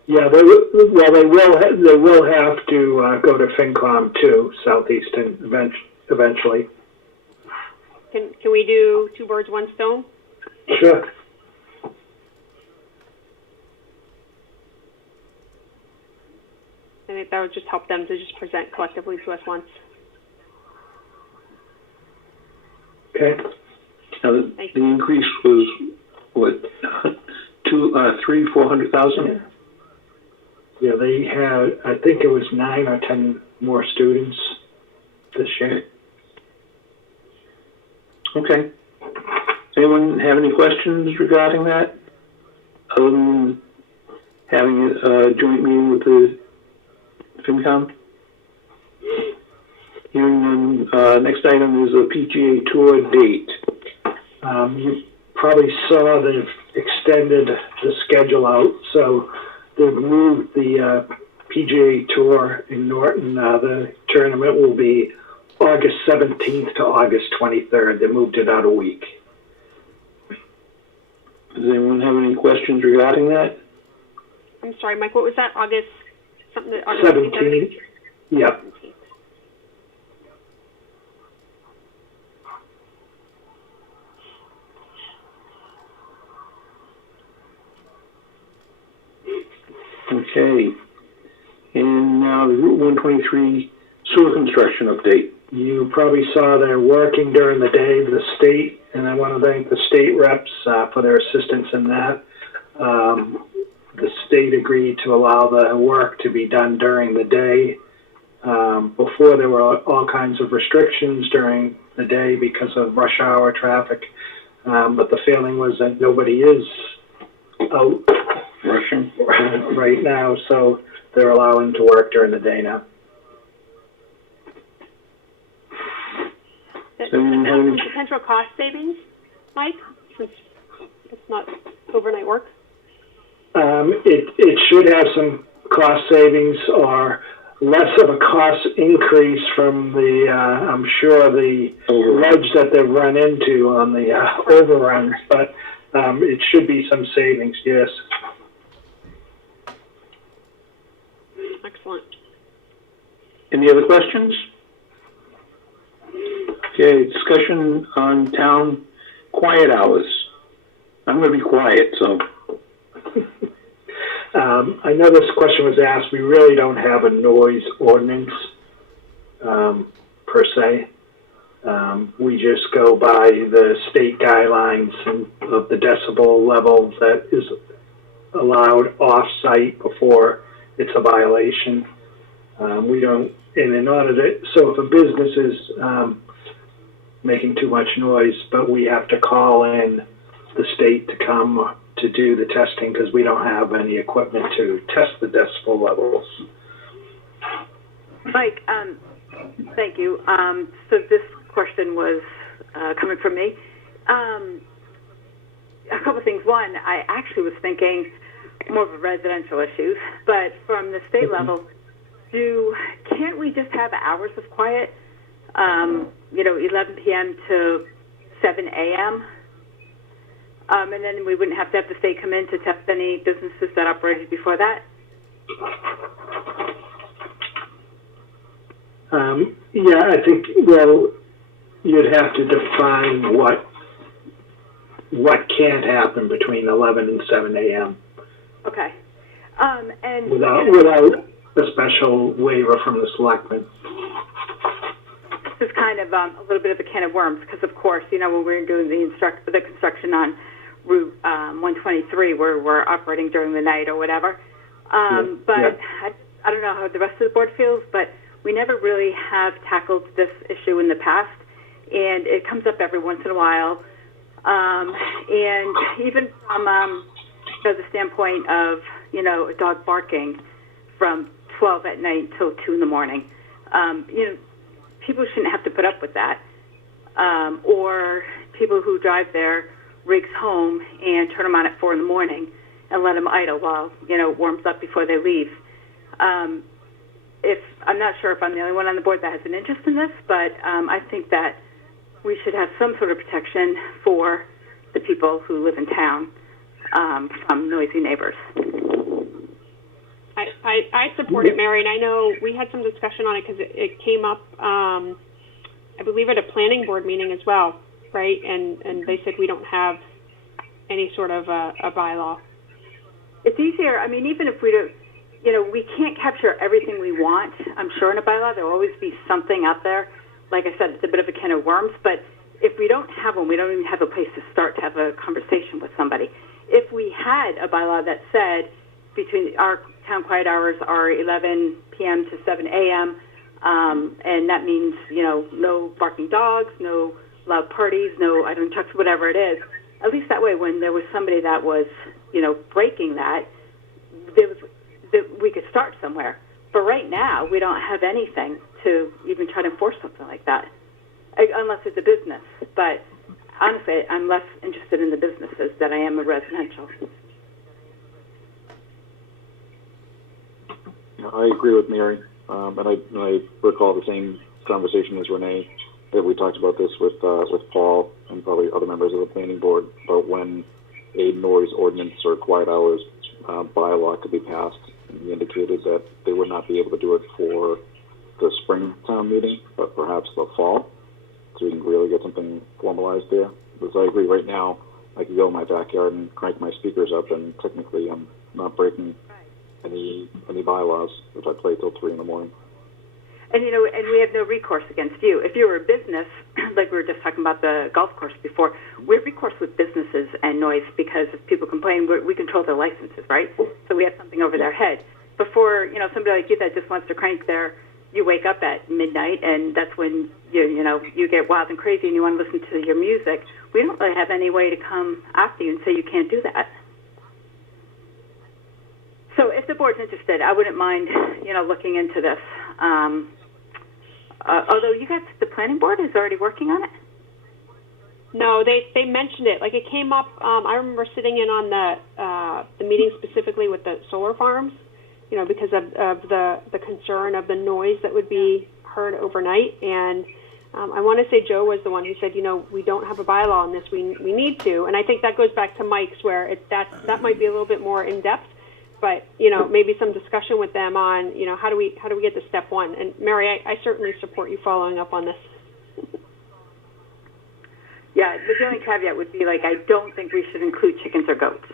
Yeah, they will have to go to FinCom too, Southeastern eventually. Can we do two birds, one stone? Sure. I think that would just help them to just present collectively to us once. Okay. Now, the increase was, what, 400,000? Yeah, they had, I think it was 9 or 10 more students this year. Okay. Does anyone have any questions regarding that? Other than having a joint meeting with the FinCom? Hearing none, next item is a Pga Tour date. You probably saw they've extended the schedule out, so they've moved the Pga Tour in Norton. The tournament will be August 17th to August 23rd. They moved it out a week. Does anyone have any questions regarding that? I'm sorry, Mike, what was that? August 17th? Yep. Okay. And now the Route 123 sewer construction update. You probably saw they're working during the day, the state, and I want to thank the state reps for their assistance in that. The state agreed to allow the work to be done during the day. Before, there were all kinds of restrictions during the day because of rush hour traffic, but the feeling was that nobody is out Rushing. right now, so they're allowing to work during the day now. Some potential cost savings, Mike, since it's not overnight work? It should have some cost savings or less of a cost increase from the, I'm sure, the ledge that they've run into on the overruns, but it should be some savings, yes. Excellent. Any other questions? Okay, discussion on town quiet hours. I'm going to be quiet, so. I know this question was asked. We really don't have a noise ordinance per se. We just go by the state guidelines and of the decibel level that is allowed off-site before it's a violation. We don't, and in order to, so if a business is making too much noise, but we have to call in the state to come to do the testing because we don't have any equipment to test the decibel levels. Mike, thank you. So this question was coming from me. A couple of things. One, I actually was thinking more of a residential issue, but from the state level, can't we just have hours of quiet? 11 p.m. to 7 a.m. And then we wouldn't have to have the state come in to test any businesses that operated before that. Yeah, I think, well, you'd have to define what can't happen between 11 and 7 a.m. Okay. And without a special waiver from the selectmen. This is kind of a little bit of a can of worms because, of course, when we're doing the construction on Route 123, where we're operating during the night or whatever. But I don't know how the rest of the board feels, but we never really have tackled this issue in the past, and it comes up every once in a while. And even from the standpoint of, a dog barking from 12 at night till 2 in the morning, people shouldn't have to put up with that. Or people who drive their rigs home and turn them on at 4 in the morning and let them idle while, it warms up before they leave. I'm not sure if I'm the only one on the board that has an interest in this, but I think that we should have some sort of protection for the people who live in town from noisy neighbors. I support it, Mary, and I know we had some discussion on it because it came up, I believe, at a planning board meeting as well, right? And they said we don't have any sort of a bylaw. It's easier. I mean, even if we don't, we can't capture everything we want. I'm sure in a bylaw there will always be something out there. Like I said, it's a bit of a can of worms, but if we don't have one, we don't even have a place to start to have a conversation with somebody. If we had a bylaw that said between our town quiet hours are 11 p.m. to 7 a.m., and that means, no barking dogs, no loud parties, no idling trucks, whatever it is, at least that way when there was somebody that was, breaking that, we could start somewhere. But right now, we don't have anything to even try to enforce something like that, unless it's a business. But honestly, I'm less interested in the businesses than I am in residential. I agree with Mary, and I recall the same conversation as Renee, that we talked about this with Paul and probably other members of the planning board about when a noise ordinance or quiet hours bylaw could be passed. And he indicated that they would not be able to do it for the spring town meeting, but perhaps the fall, so we can really get something formalized there. Because I agree, right now, I can go in my backyard and crank my speakers up, and technically I'm not breaking any bylaws if I play till 3 in the morning. And, and we have no recourse against you. If you were a business, like we were just talking about the golf course before, we have recourse with businesses and noise because if people complain, we control their licenses, right? So we have something over their head. Before, somebody like you that just wants to crank you wake up at midnight, and that's when you get wild and crazy and you want to listen to your music. We don't really have any way to come after you and say you can't do that. So if the board's interested, I wouldn't mind, looking into this. Although the planning board is already working on it? No, they mentioned it. Like, it came up, I remember sitting in on the meeting specifically with the solar farms, because of the concern of the noise that would be heard overnight. And I want to say Joe was the one who said, we don't have a bylaw on this. We need to. And I think that goes back to Mike's, where that might be a little bit more in-depth. But, maybe some discussion with them on, how do we get to step one? And Mary, I certainly support you following up on this. Yeah, the only caveat would be, I don't think we should include chickens or goats.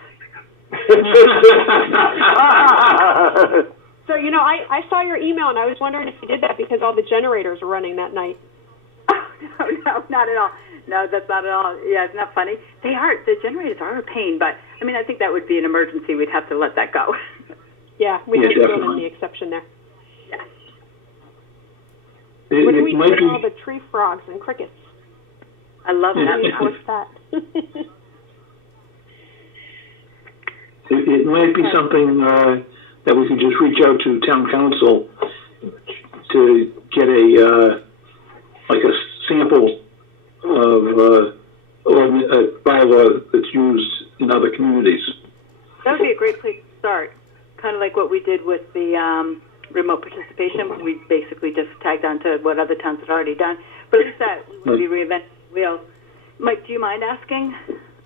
So, I saw your email, and I was wondering if you did that because all the generators are running that night. Oh, no, not at all. No, that's not at all. Yeah, it's not funny. The generators are a pain, but, I think that would be an emergency. We'd have to let that go. Yeah, we have to build in the exception there. Yeah. What do we do with all the tree frogs and crickets? I love that. What's that? It might be something that we could just reach out to town council to get a sample of a bylaw that's used in other communities. That would be a great place to start. Kind of like what we did with the remote participation. We basically just tagged on to what other towns had already done. But at least that would be reinventing the wheel. Mike, do you mind asking?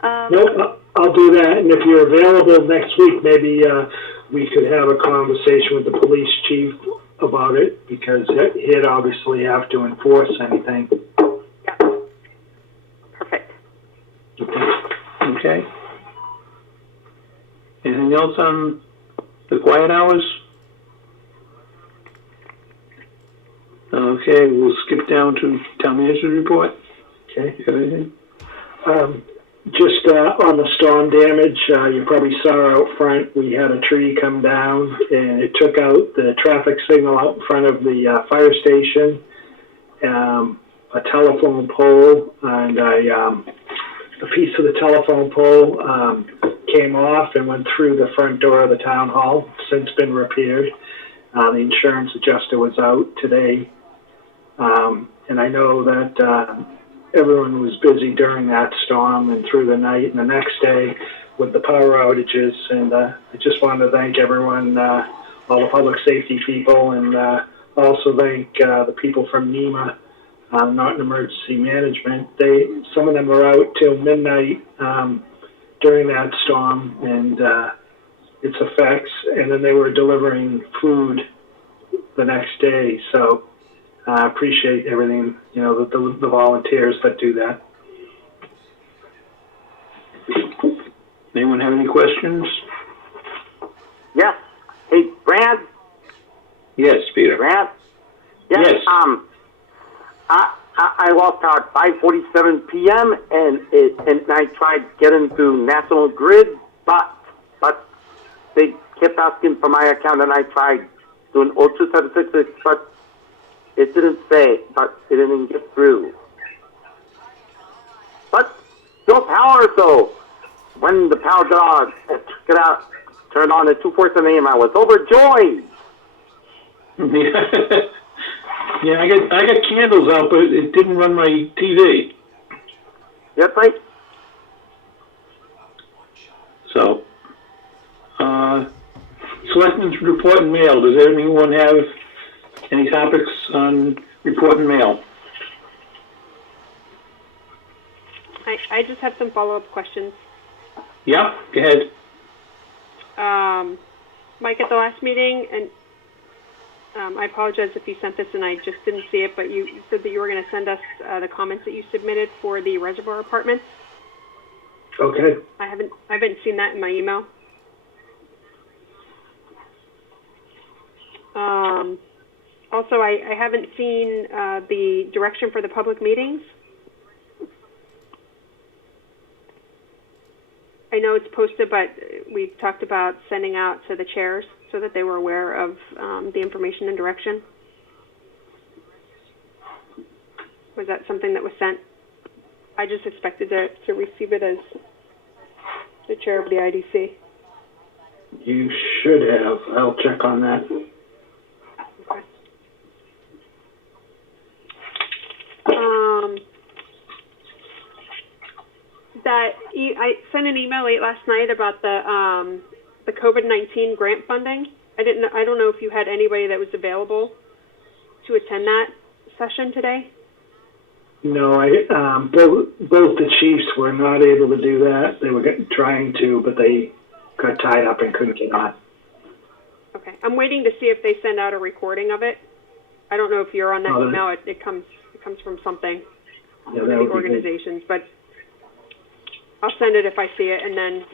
No, I'll do that. And if you're available next week, maybe we could have a conversation with the police chief about it, because he'd obviously have to enforce anything. Yeah. Perfect. Okay. Anything else on the quiet hours? Okay, we'll skip down to town manager's report. Okay, you got anything? Just on the storm damage, you probably saw out front, we had a tree come down and it took out the traffic signal out in front of the fire station, a telephone pole, and a piece of the telephone pole came off and went through the front door of the town hall. Since been repaired. The insurance adjuster was out today. And I know that everyone was busy during that storm and through the night and the next day with the power outages. And I just wanted to thank everyone, all the public safety people, and also thank the people from NEMA, Norton Emergency Management. Some of them were out till midnight during that storm and its effects, and then they were delivering food the next day. So I appreciate everything, the volunteers that do that. Anyone have any questions? Yes. Hey, Brad? Yes, Peter. Brad? Yes. Yes. I lost power at 5:47 p.m. and I tried getting to National Grid, but they kept asking for my account, and I tried doing 02766, but it didn't say, but it didn't get through. But still power, so when the power got out, turned on at 2:47 a.m., I was overjoyed. Yeah, I got candles out, but it didn't run my TV. That's right. So, Selectmen's report and mail. Does anyone have any topics on report and mail? I just have some follow-up questions. Yeah, go ahead. Mike, at the last meeting, and I apologize if you sent this and I just didn't see it, but you said that you were going to send us the comments that you submitted for the reservoir apartments. Okay. I haven't seen that in my email. Also, I haven't seen the direction for the public meetings. I know it's posted, but we've talked about sending out to the chairs so that they were aware of the information and direction. Was that something that was sent? I just expected to receive it as the chair of the IDC. You should have. I'll check on that. Okay. I sent an email late last night about the COVID-19 grant funding. I don't know if you had anybody that was available to attend that session today. No, both the chiefs were not able to do that. They were trying to, but they got tied up and couldn't get on. Okay, I'm waiting to see if they send out a recording of it. I don't know if you're on that email. It comes from something, Yeah, one of the organizations, but I'll send it if I see it, and then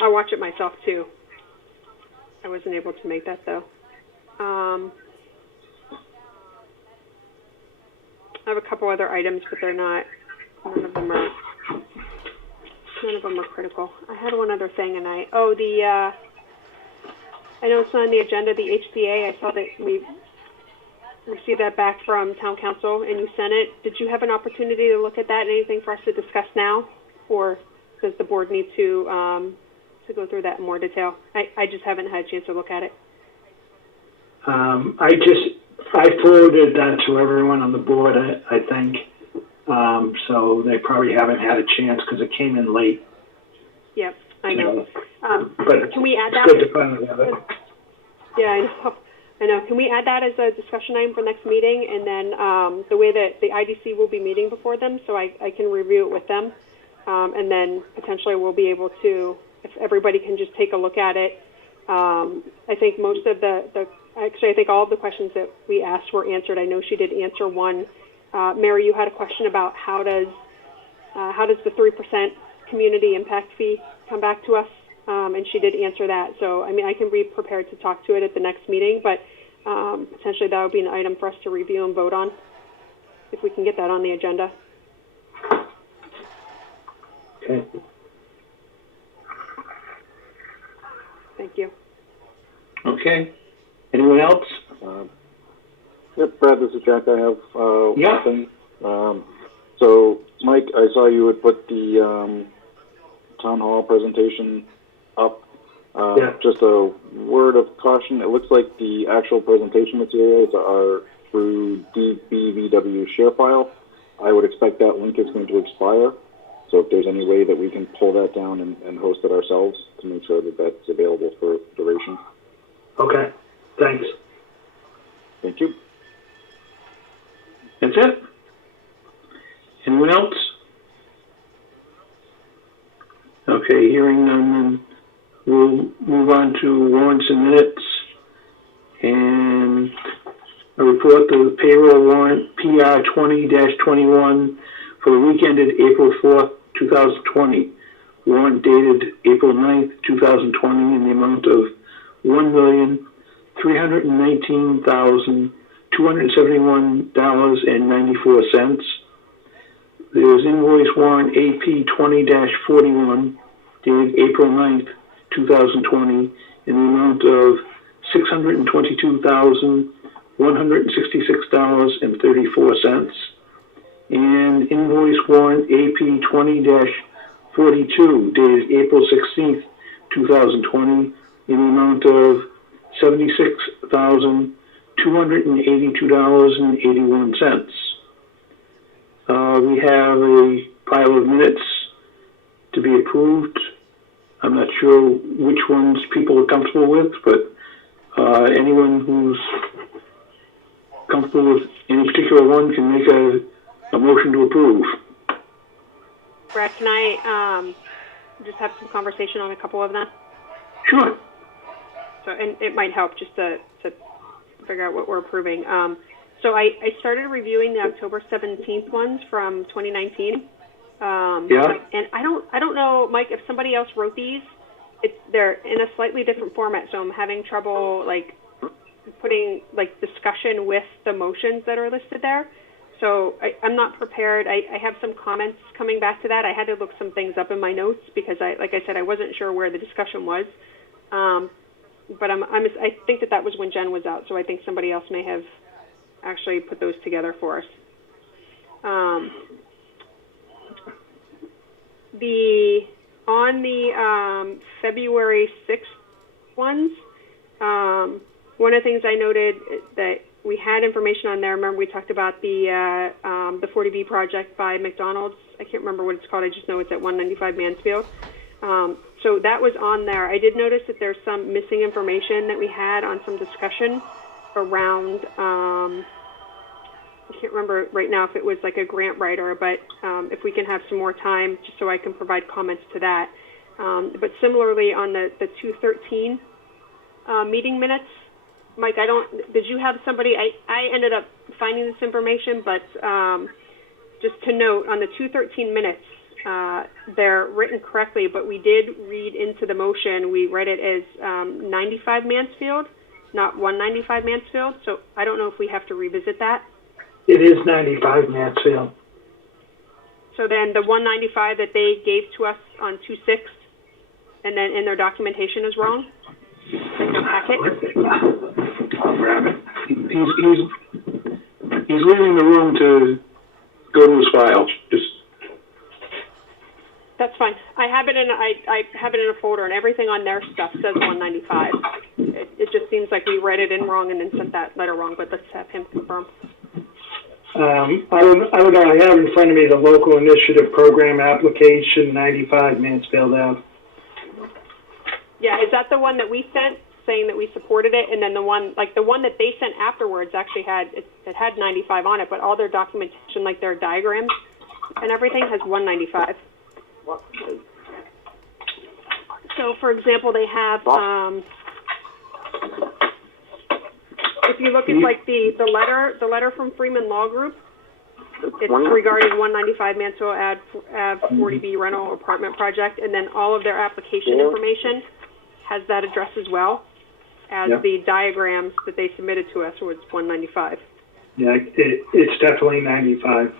I'll watch it myself too. I wasn't able to make that though. I have a couple other items, but they're not. None of them are critical. I had one other thing, and I know it's not on the agenda. The HCA. I saw that we received that back from Town Council, and you sent it. Did you have an opportunity to look at that? Anything for us to discuss now, or does the board need to go through that in more detail? I just haven't had a chance to look at it. I forwarded that to everyone on the board, I think. So they probably haven't had a chance because it came in late. Yep, I know. But can we add that? It's good to finally have it. Yeah, I know. Can we add that as a discussion item for next meeting? And then the way that the IDC will be meeting before them, so I can review it with them. And then potentially we'll be able to, if everybody can just take a look at it. I think most of I think all of the questions that we asked were answered. I know she did answer one. Mary, you had a question about how does the 3% community impact fee come back to us? And she did answer that. So, I mean, I can be prepared to talk to it at the next meeting, but potentially that would be an item for us to review and vote on if we can get that on the agenda. Okay. Thank you. Okay. Anyone else? Yep, Brad, this is Jack. I have Yeah. one thing. So, Mike, I saw you had put the town hall presentation up. Yeah. Just a word of caution. It looks like the actual presentation materials are through DBVW share file. I would expect that link is going to expire. So if there's any way that we can pull that down and host it ourselves to make sure that that's available for duration. Okay, thanks. Thank you. That's it? Anyone else? Okay, hearing none, then we'll move on to warrants and minutes. And a report the payroll warrant PR 20-21 for the week ended April 4th, 2020. Warrant dated April 9th, 2020 in the amount of $1,319,271.94. There's invoice warrant AP 20-41 dated April 9th, 2020 in the amount of $622,166.34. And invoice warrant AP 20-42 dated April 16th, 2020 in the amount of $76,282.81. We have a pile of minutes to be approved. I'm not sure which ones people are comfortable with, but anyone who's comfortable with any particular one can make a motion to approve. Brad, can I just have some conversation on a couple of them? Sure. So, and it might help just to figure out what we're approving. So I started reviewing the October 17th ones from 2019. Yeah. And I don't know, Mike, if somebody else wrote these. They're in a slightly different format, so I'm having trouble like putting like discussion with the motions that are listed there. So I'm not prepared. I have some comments coming back to that. I had to look some things up in my notes because like I said, I wasn't sure where the discussion was. But I think that was when Jen was out, so I think somebody else may have actually put those together for us. On the February 6th ones, one of the things I noted that we had information on there. Remember we talked about the 40B project by McDonald's. I can't remember what it's called. I just know it's at 195 Mansfield. So that was on there. I did notice that there's some missing information that we had on some discussion around, I can't remember right now if it was like a grant writer, but if we can have some more time just so I can provide comments to that. But similarly on the 213 meeting minutes, Mike, did you have somebody, I ended up finding this information, but just to note, on the 213 minutes, they're written correctly, but we did read into the motion, we read it as 95 Mansfield, not 195 Mansfield, so I don't know if we have to revisit that. It is 95 Mansfield. So then the 195 that they gave to us on 2/6, and then in their documentation is wrong? In their packet? I'll grab it. He's leaving the room to go to his file. That's fine. I have it in a folder, and everything on their stuff says 195. It just seems like we read it in wrong and then sent that letter wrong, but let's have him confirm. I don't know. I have in front of me the local initiative program application, 95 Mansfield Ave. Yeah, is that the one that we sent saying that we supported it, and then the one that they sent afterwards actually had 95 on it, but all their documentation, like their diagrams and everything, has 195. So, for example, they have, if you look at like the letter from Freeman Law Group, it's regarding 195 Mansfield Ave 40B rental apartment project, and then all of their application information has that address as well as the diagrams that they submitted to us, so it's 195. Yeah, it's definitely 95.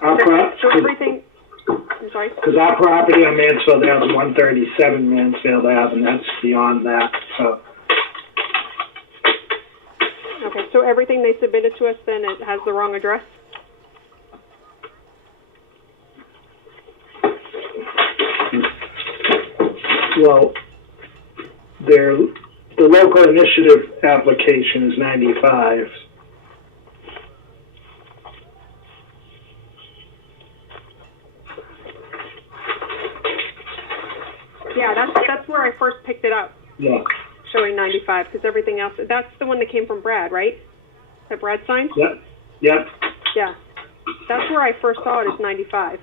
Okay. So everything, I'm sorry? Because our property on Mansfield Ave is 137 Mansfield Ave, and that's beyond that, so. Okay, so everything they submitted to us, then it has the wrong address? Well, the local initiative application is 95, Yeah, showing 95, because everything else, that's the one that came from Brad, right? That Brad signed? yep, yep. Yeah. That's where I first saw it as 95.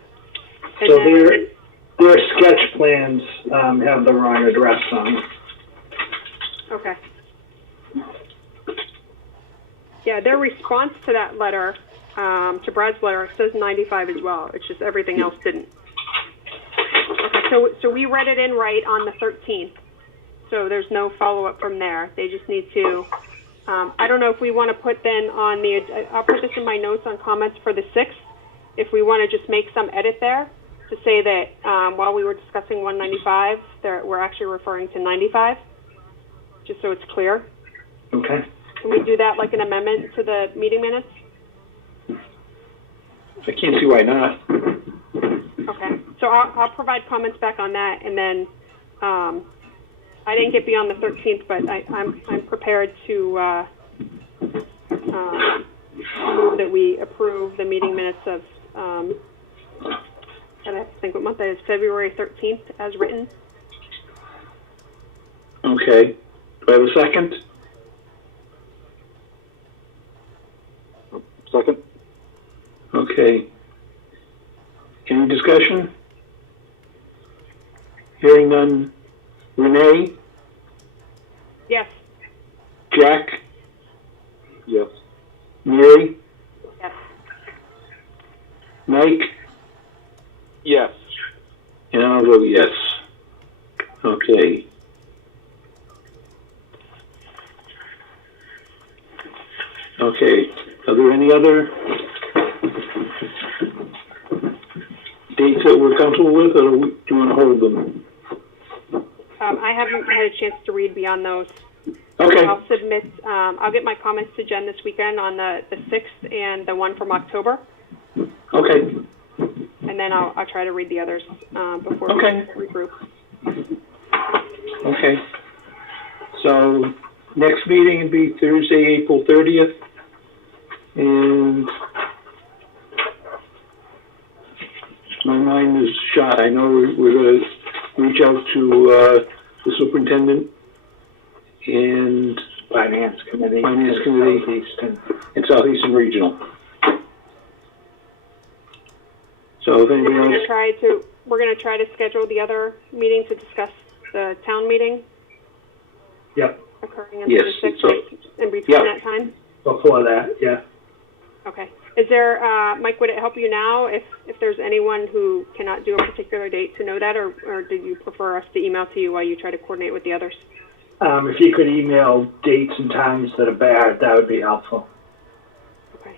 And So then, their sketch plans, have the wrong address on them. okay. Yeah, their response to that letter, to Brad's letter, says 95 as well. It's just everything else didn't. Okay, so we read it in right on the 13th. So there's no follow-up from there. They just need to, I don't know if we want to put then on the, I'll put this in my notes on comments for the 6th, if we want to just make some edit there to say that while we were discussing 195, we're actually referring to 95, just so it's clear. Okay. Can we do that like an amendment to the meeting minutes? I can't see why not. Okay, so I'll provide comments back on that, and then I didn't get beyond the 13th, but I'm prepared to move that we approve the meeting minutes of, and I have to think what month that is, February 13th as written. Okay. Do I have a second? Second? Okay. Any discussion? Hearing none. Renee? Yes. Jack? Yes. Mary? Yes. Mike? Yes. And I'll vote yes. Okay. Okay. Are there any other dates that we're comfortable with, or do you want to hold them? I haven't had a chance to read beyond those. Okay. I'll submit, I'll get my comments to Jen this weekend on the 6th and the one from October, Okay. and then I'll try to read the others before Okay. we regroup. Okay. So next meeting would be Thursday, April 30th. And my mind is shot. I know we're going to reach out to the superintendent and Finance Committee. Southeastern. And Southeastern Regional. So if anybody We're else, gonna try to schedule the other meeting to discuss the town meeting Yep, occurring on Yes, the 6th, so- right? In between yeah. that time? before that, yeah. Okay. Is there, Mike, would it help you now if there's anyone who cannot do a particular date to know that, or do you prefer us to email to you while you try to coordinate with the others? If you could email dates and times that are bad, that would be helpful. Okay.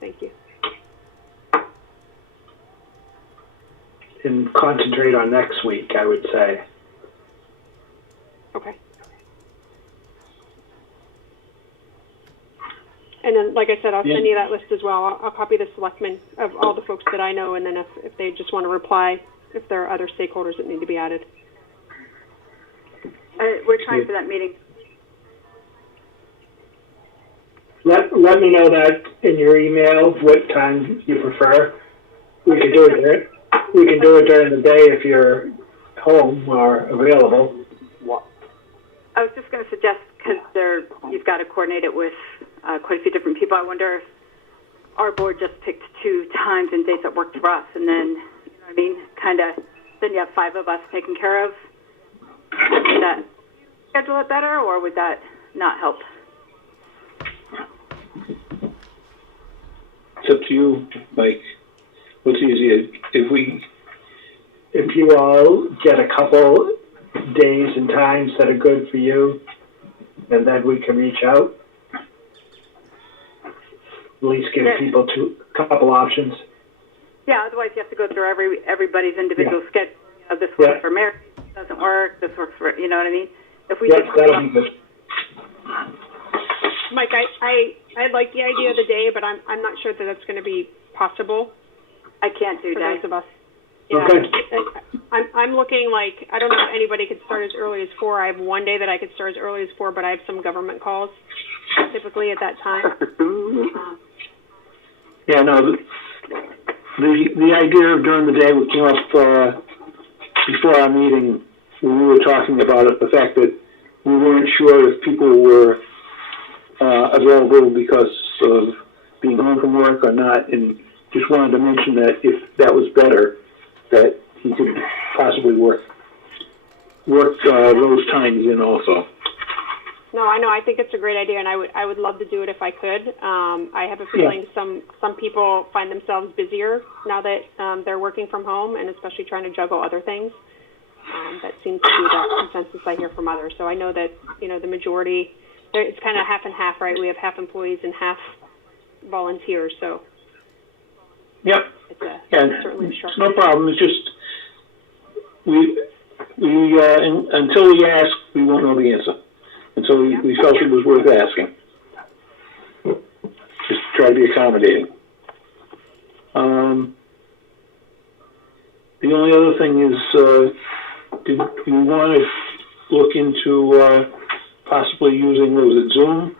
Thank you. And concentrate on next week, I would say. Okay. And then, like I said, I'll send you that list as well. I'll copy the selectmen of all the folks that I know, and then if they just want to reply, if there are other stakeholders that need to be added. We're trying for that meeting. Let me know that in your email, what time you prefer. We can do it during the day if you're home or available. I was just going to suggest, because you've got to coordinate it with quite a few different people. I wonder if our board just picked 2 times and dates that worked for us, and then, you know what I mean, kind of, then you have 5 of us taken care of. Would that schedule it better, or would that not help? it's up to you, Mike. What's easier? If you all get a couple days and times that are good for you, and then we can reach out. At least give people a couple options. Yeah, otherwise you have to go through everybody's individual schedule. You know, this works for Mary, doesn't work, this works for, you know what I mean? If we That'll be good. Mike, I like the idea of the day, but I'm not sure that that's going to be possible I can't do for that. those of us. Yeah. Okay. I'm looking like, I don't know if anybody could start as early as 4. I have one day that I could start as early as 4, but I have some government calls typically at that time. Yeah, no, the idea of during the day came up before our meeting when we were talking about it, the fact that we weren't sure if people were available because of being home from work or not, and just wanted to mention that if that was better, that he could possibly work those times in also. No, I know. I think it's a great idea, and I would love to do it if I could. I have a feeling some people find themselves busier now that they're working from home, and especially trying to juggle other things. That seems to be the consensus I hear from others. So I know that the majority, it's kind of half and half, right? We have half employees and half volunteers. So Yep. it's certainly a struggle. No problem. It's just until we ask, we won't know the answer. And so we felt it was worth asking. Just try to be accommodating. The only other thing is, did we want to look into possibly using, what was it, Zoom?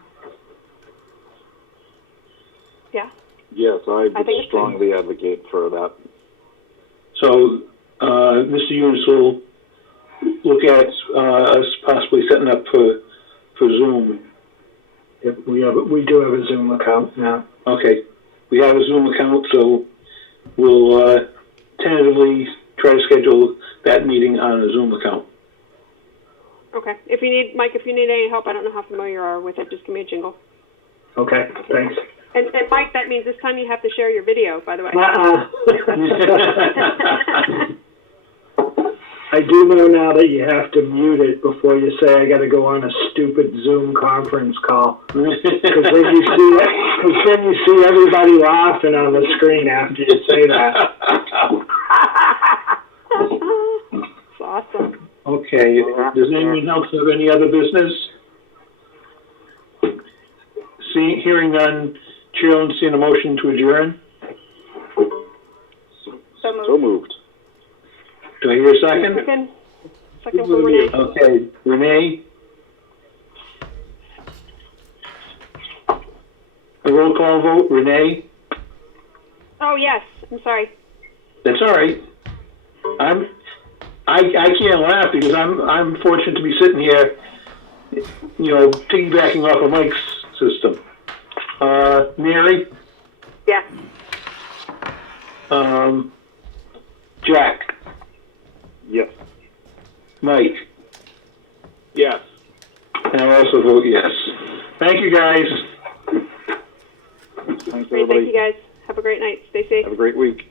Yeah. Yes, I I think would it's strongly advocate for that. So Mr. Eunice will look at us possibly setting up for Zoom. Yep, we do have a Zoom account now. Okay, we have a Zoom account, so we'll tentatively try to schedule that meeting on a Zoom account. Okay. If you need, Mike, any help, I don't know how familiar you are with it, just give me a jingle. Okay, thanks. And Mike, that means this time you have to share your video, by the way. I do know now that you have to mute it before you say I got to go on a stupid Zoom conference call, because then you see everybody laughing on the screen after you say that. It's awesome. Okay, does anyone else have any other business? Hearing none, Chair will entertain a motion to adjourn. So moved. Do I hear a second? Second for Renee. Okay, Renee? A roll call vote, Renee? Oh, yes, I'm sorry. That's all right. I can't laugh because I'm fortunate to be sitting here, piggybacking off of Mike's system. Mary? Yes. Jack? Yes. Mike? Yes. And I also vote yes. Thank you, guys. Thanks, Great, everybody. thank you guys. Have a great night. Stay safe. Have a great week.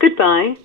Goodbye.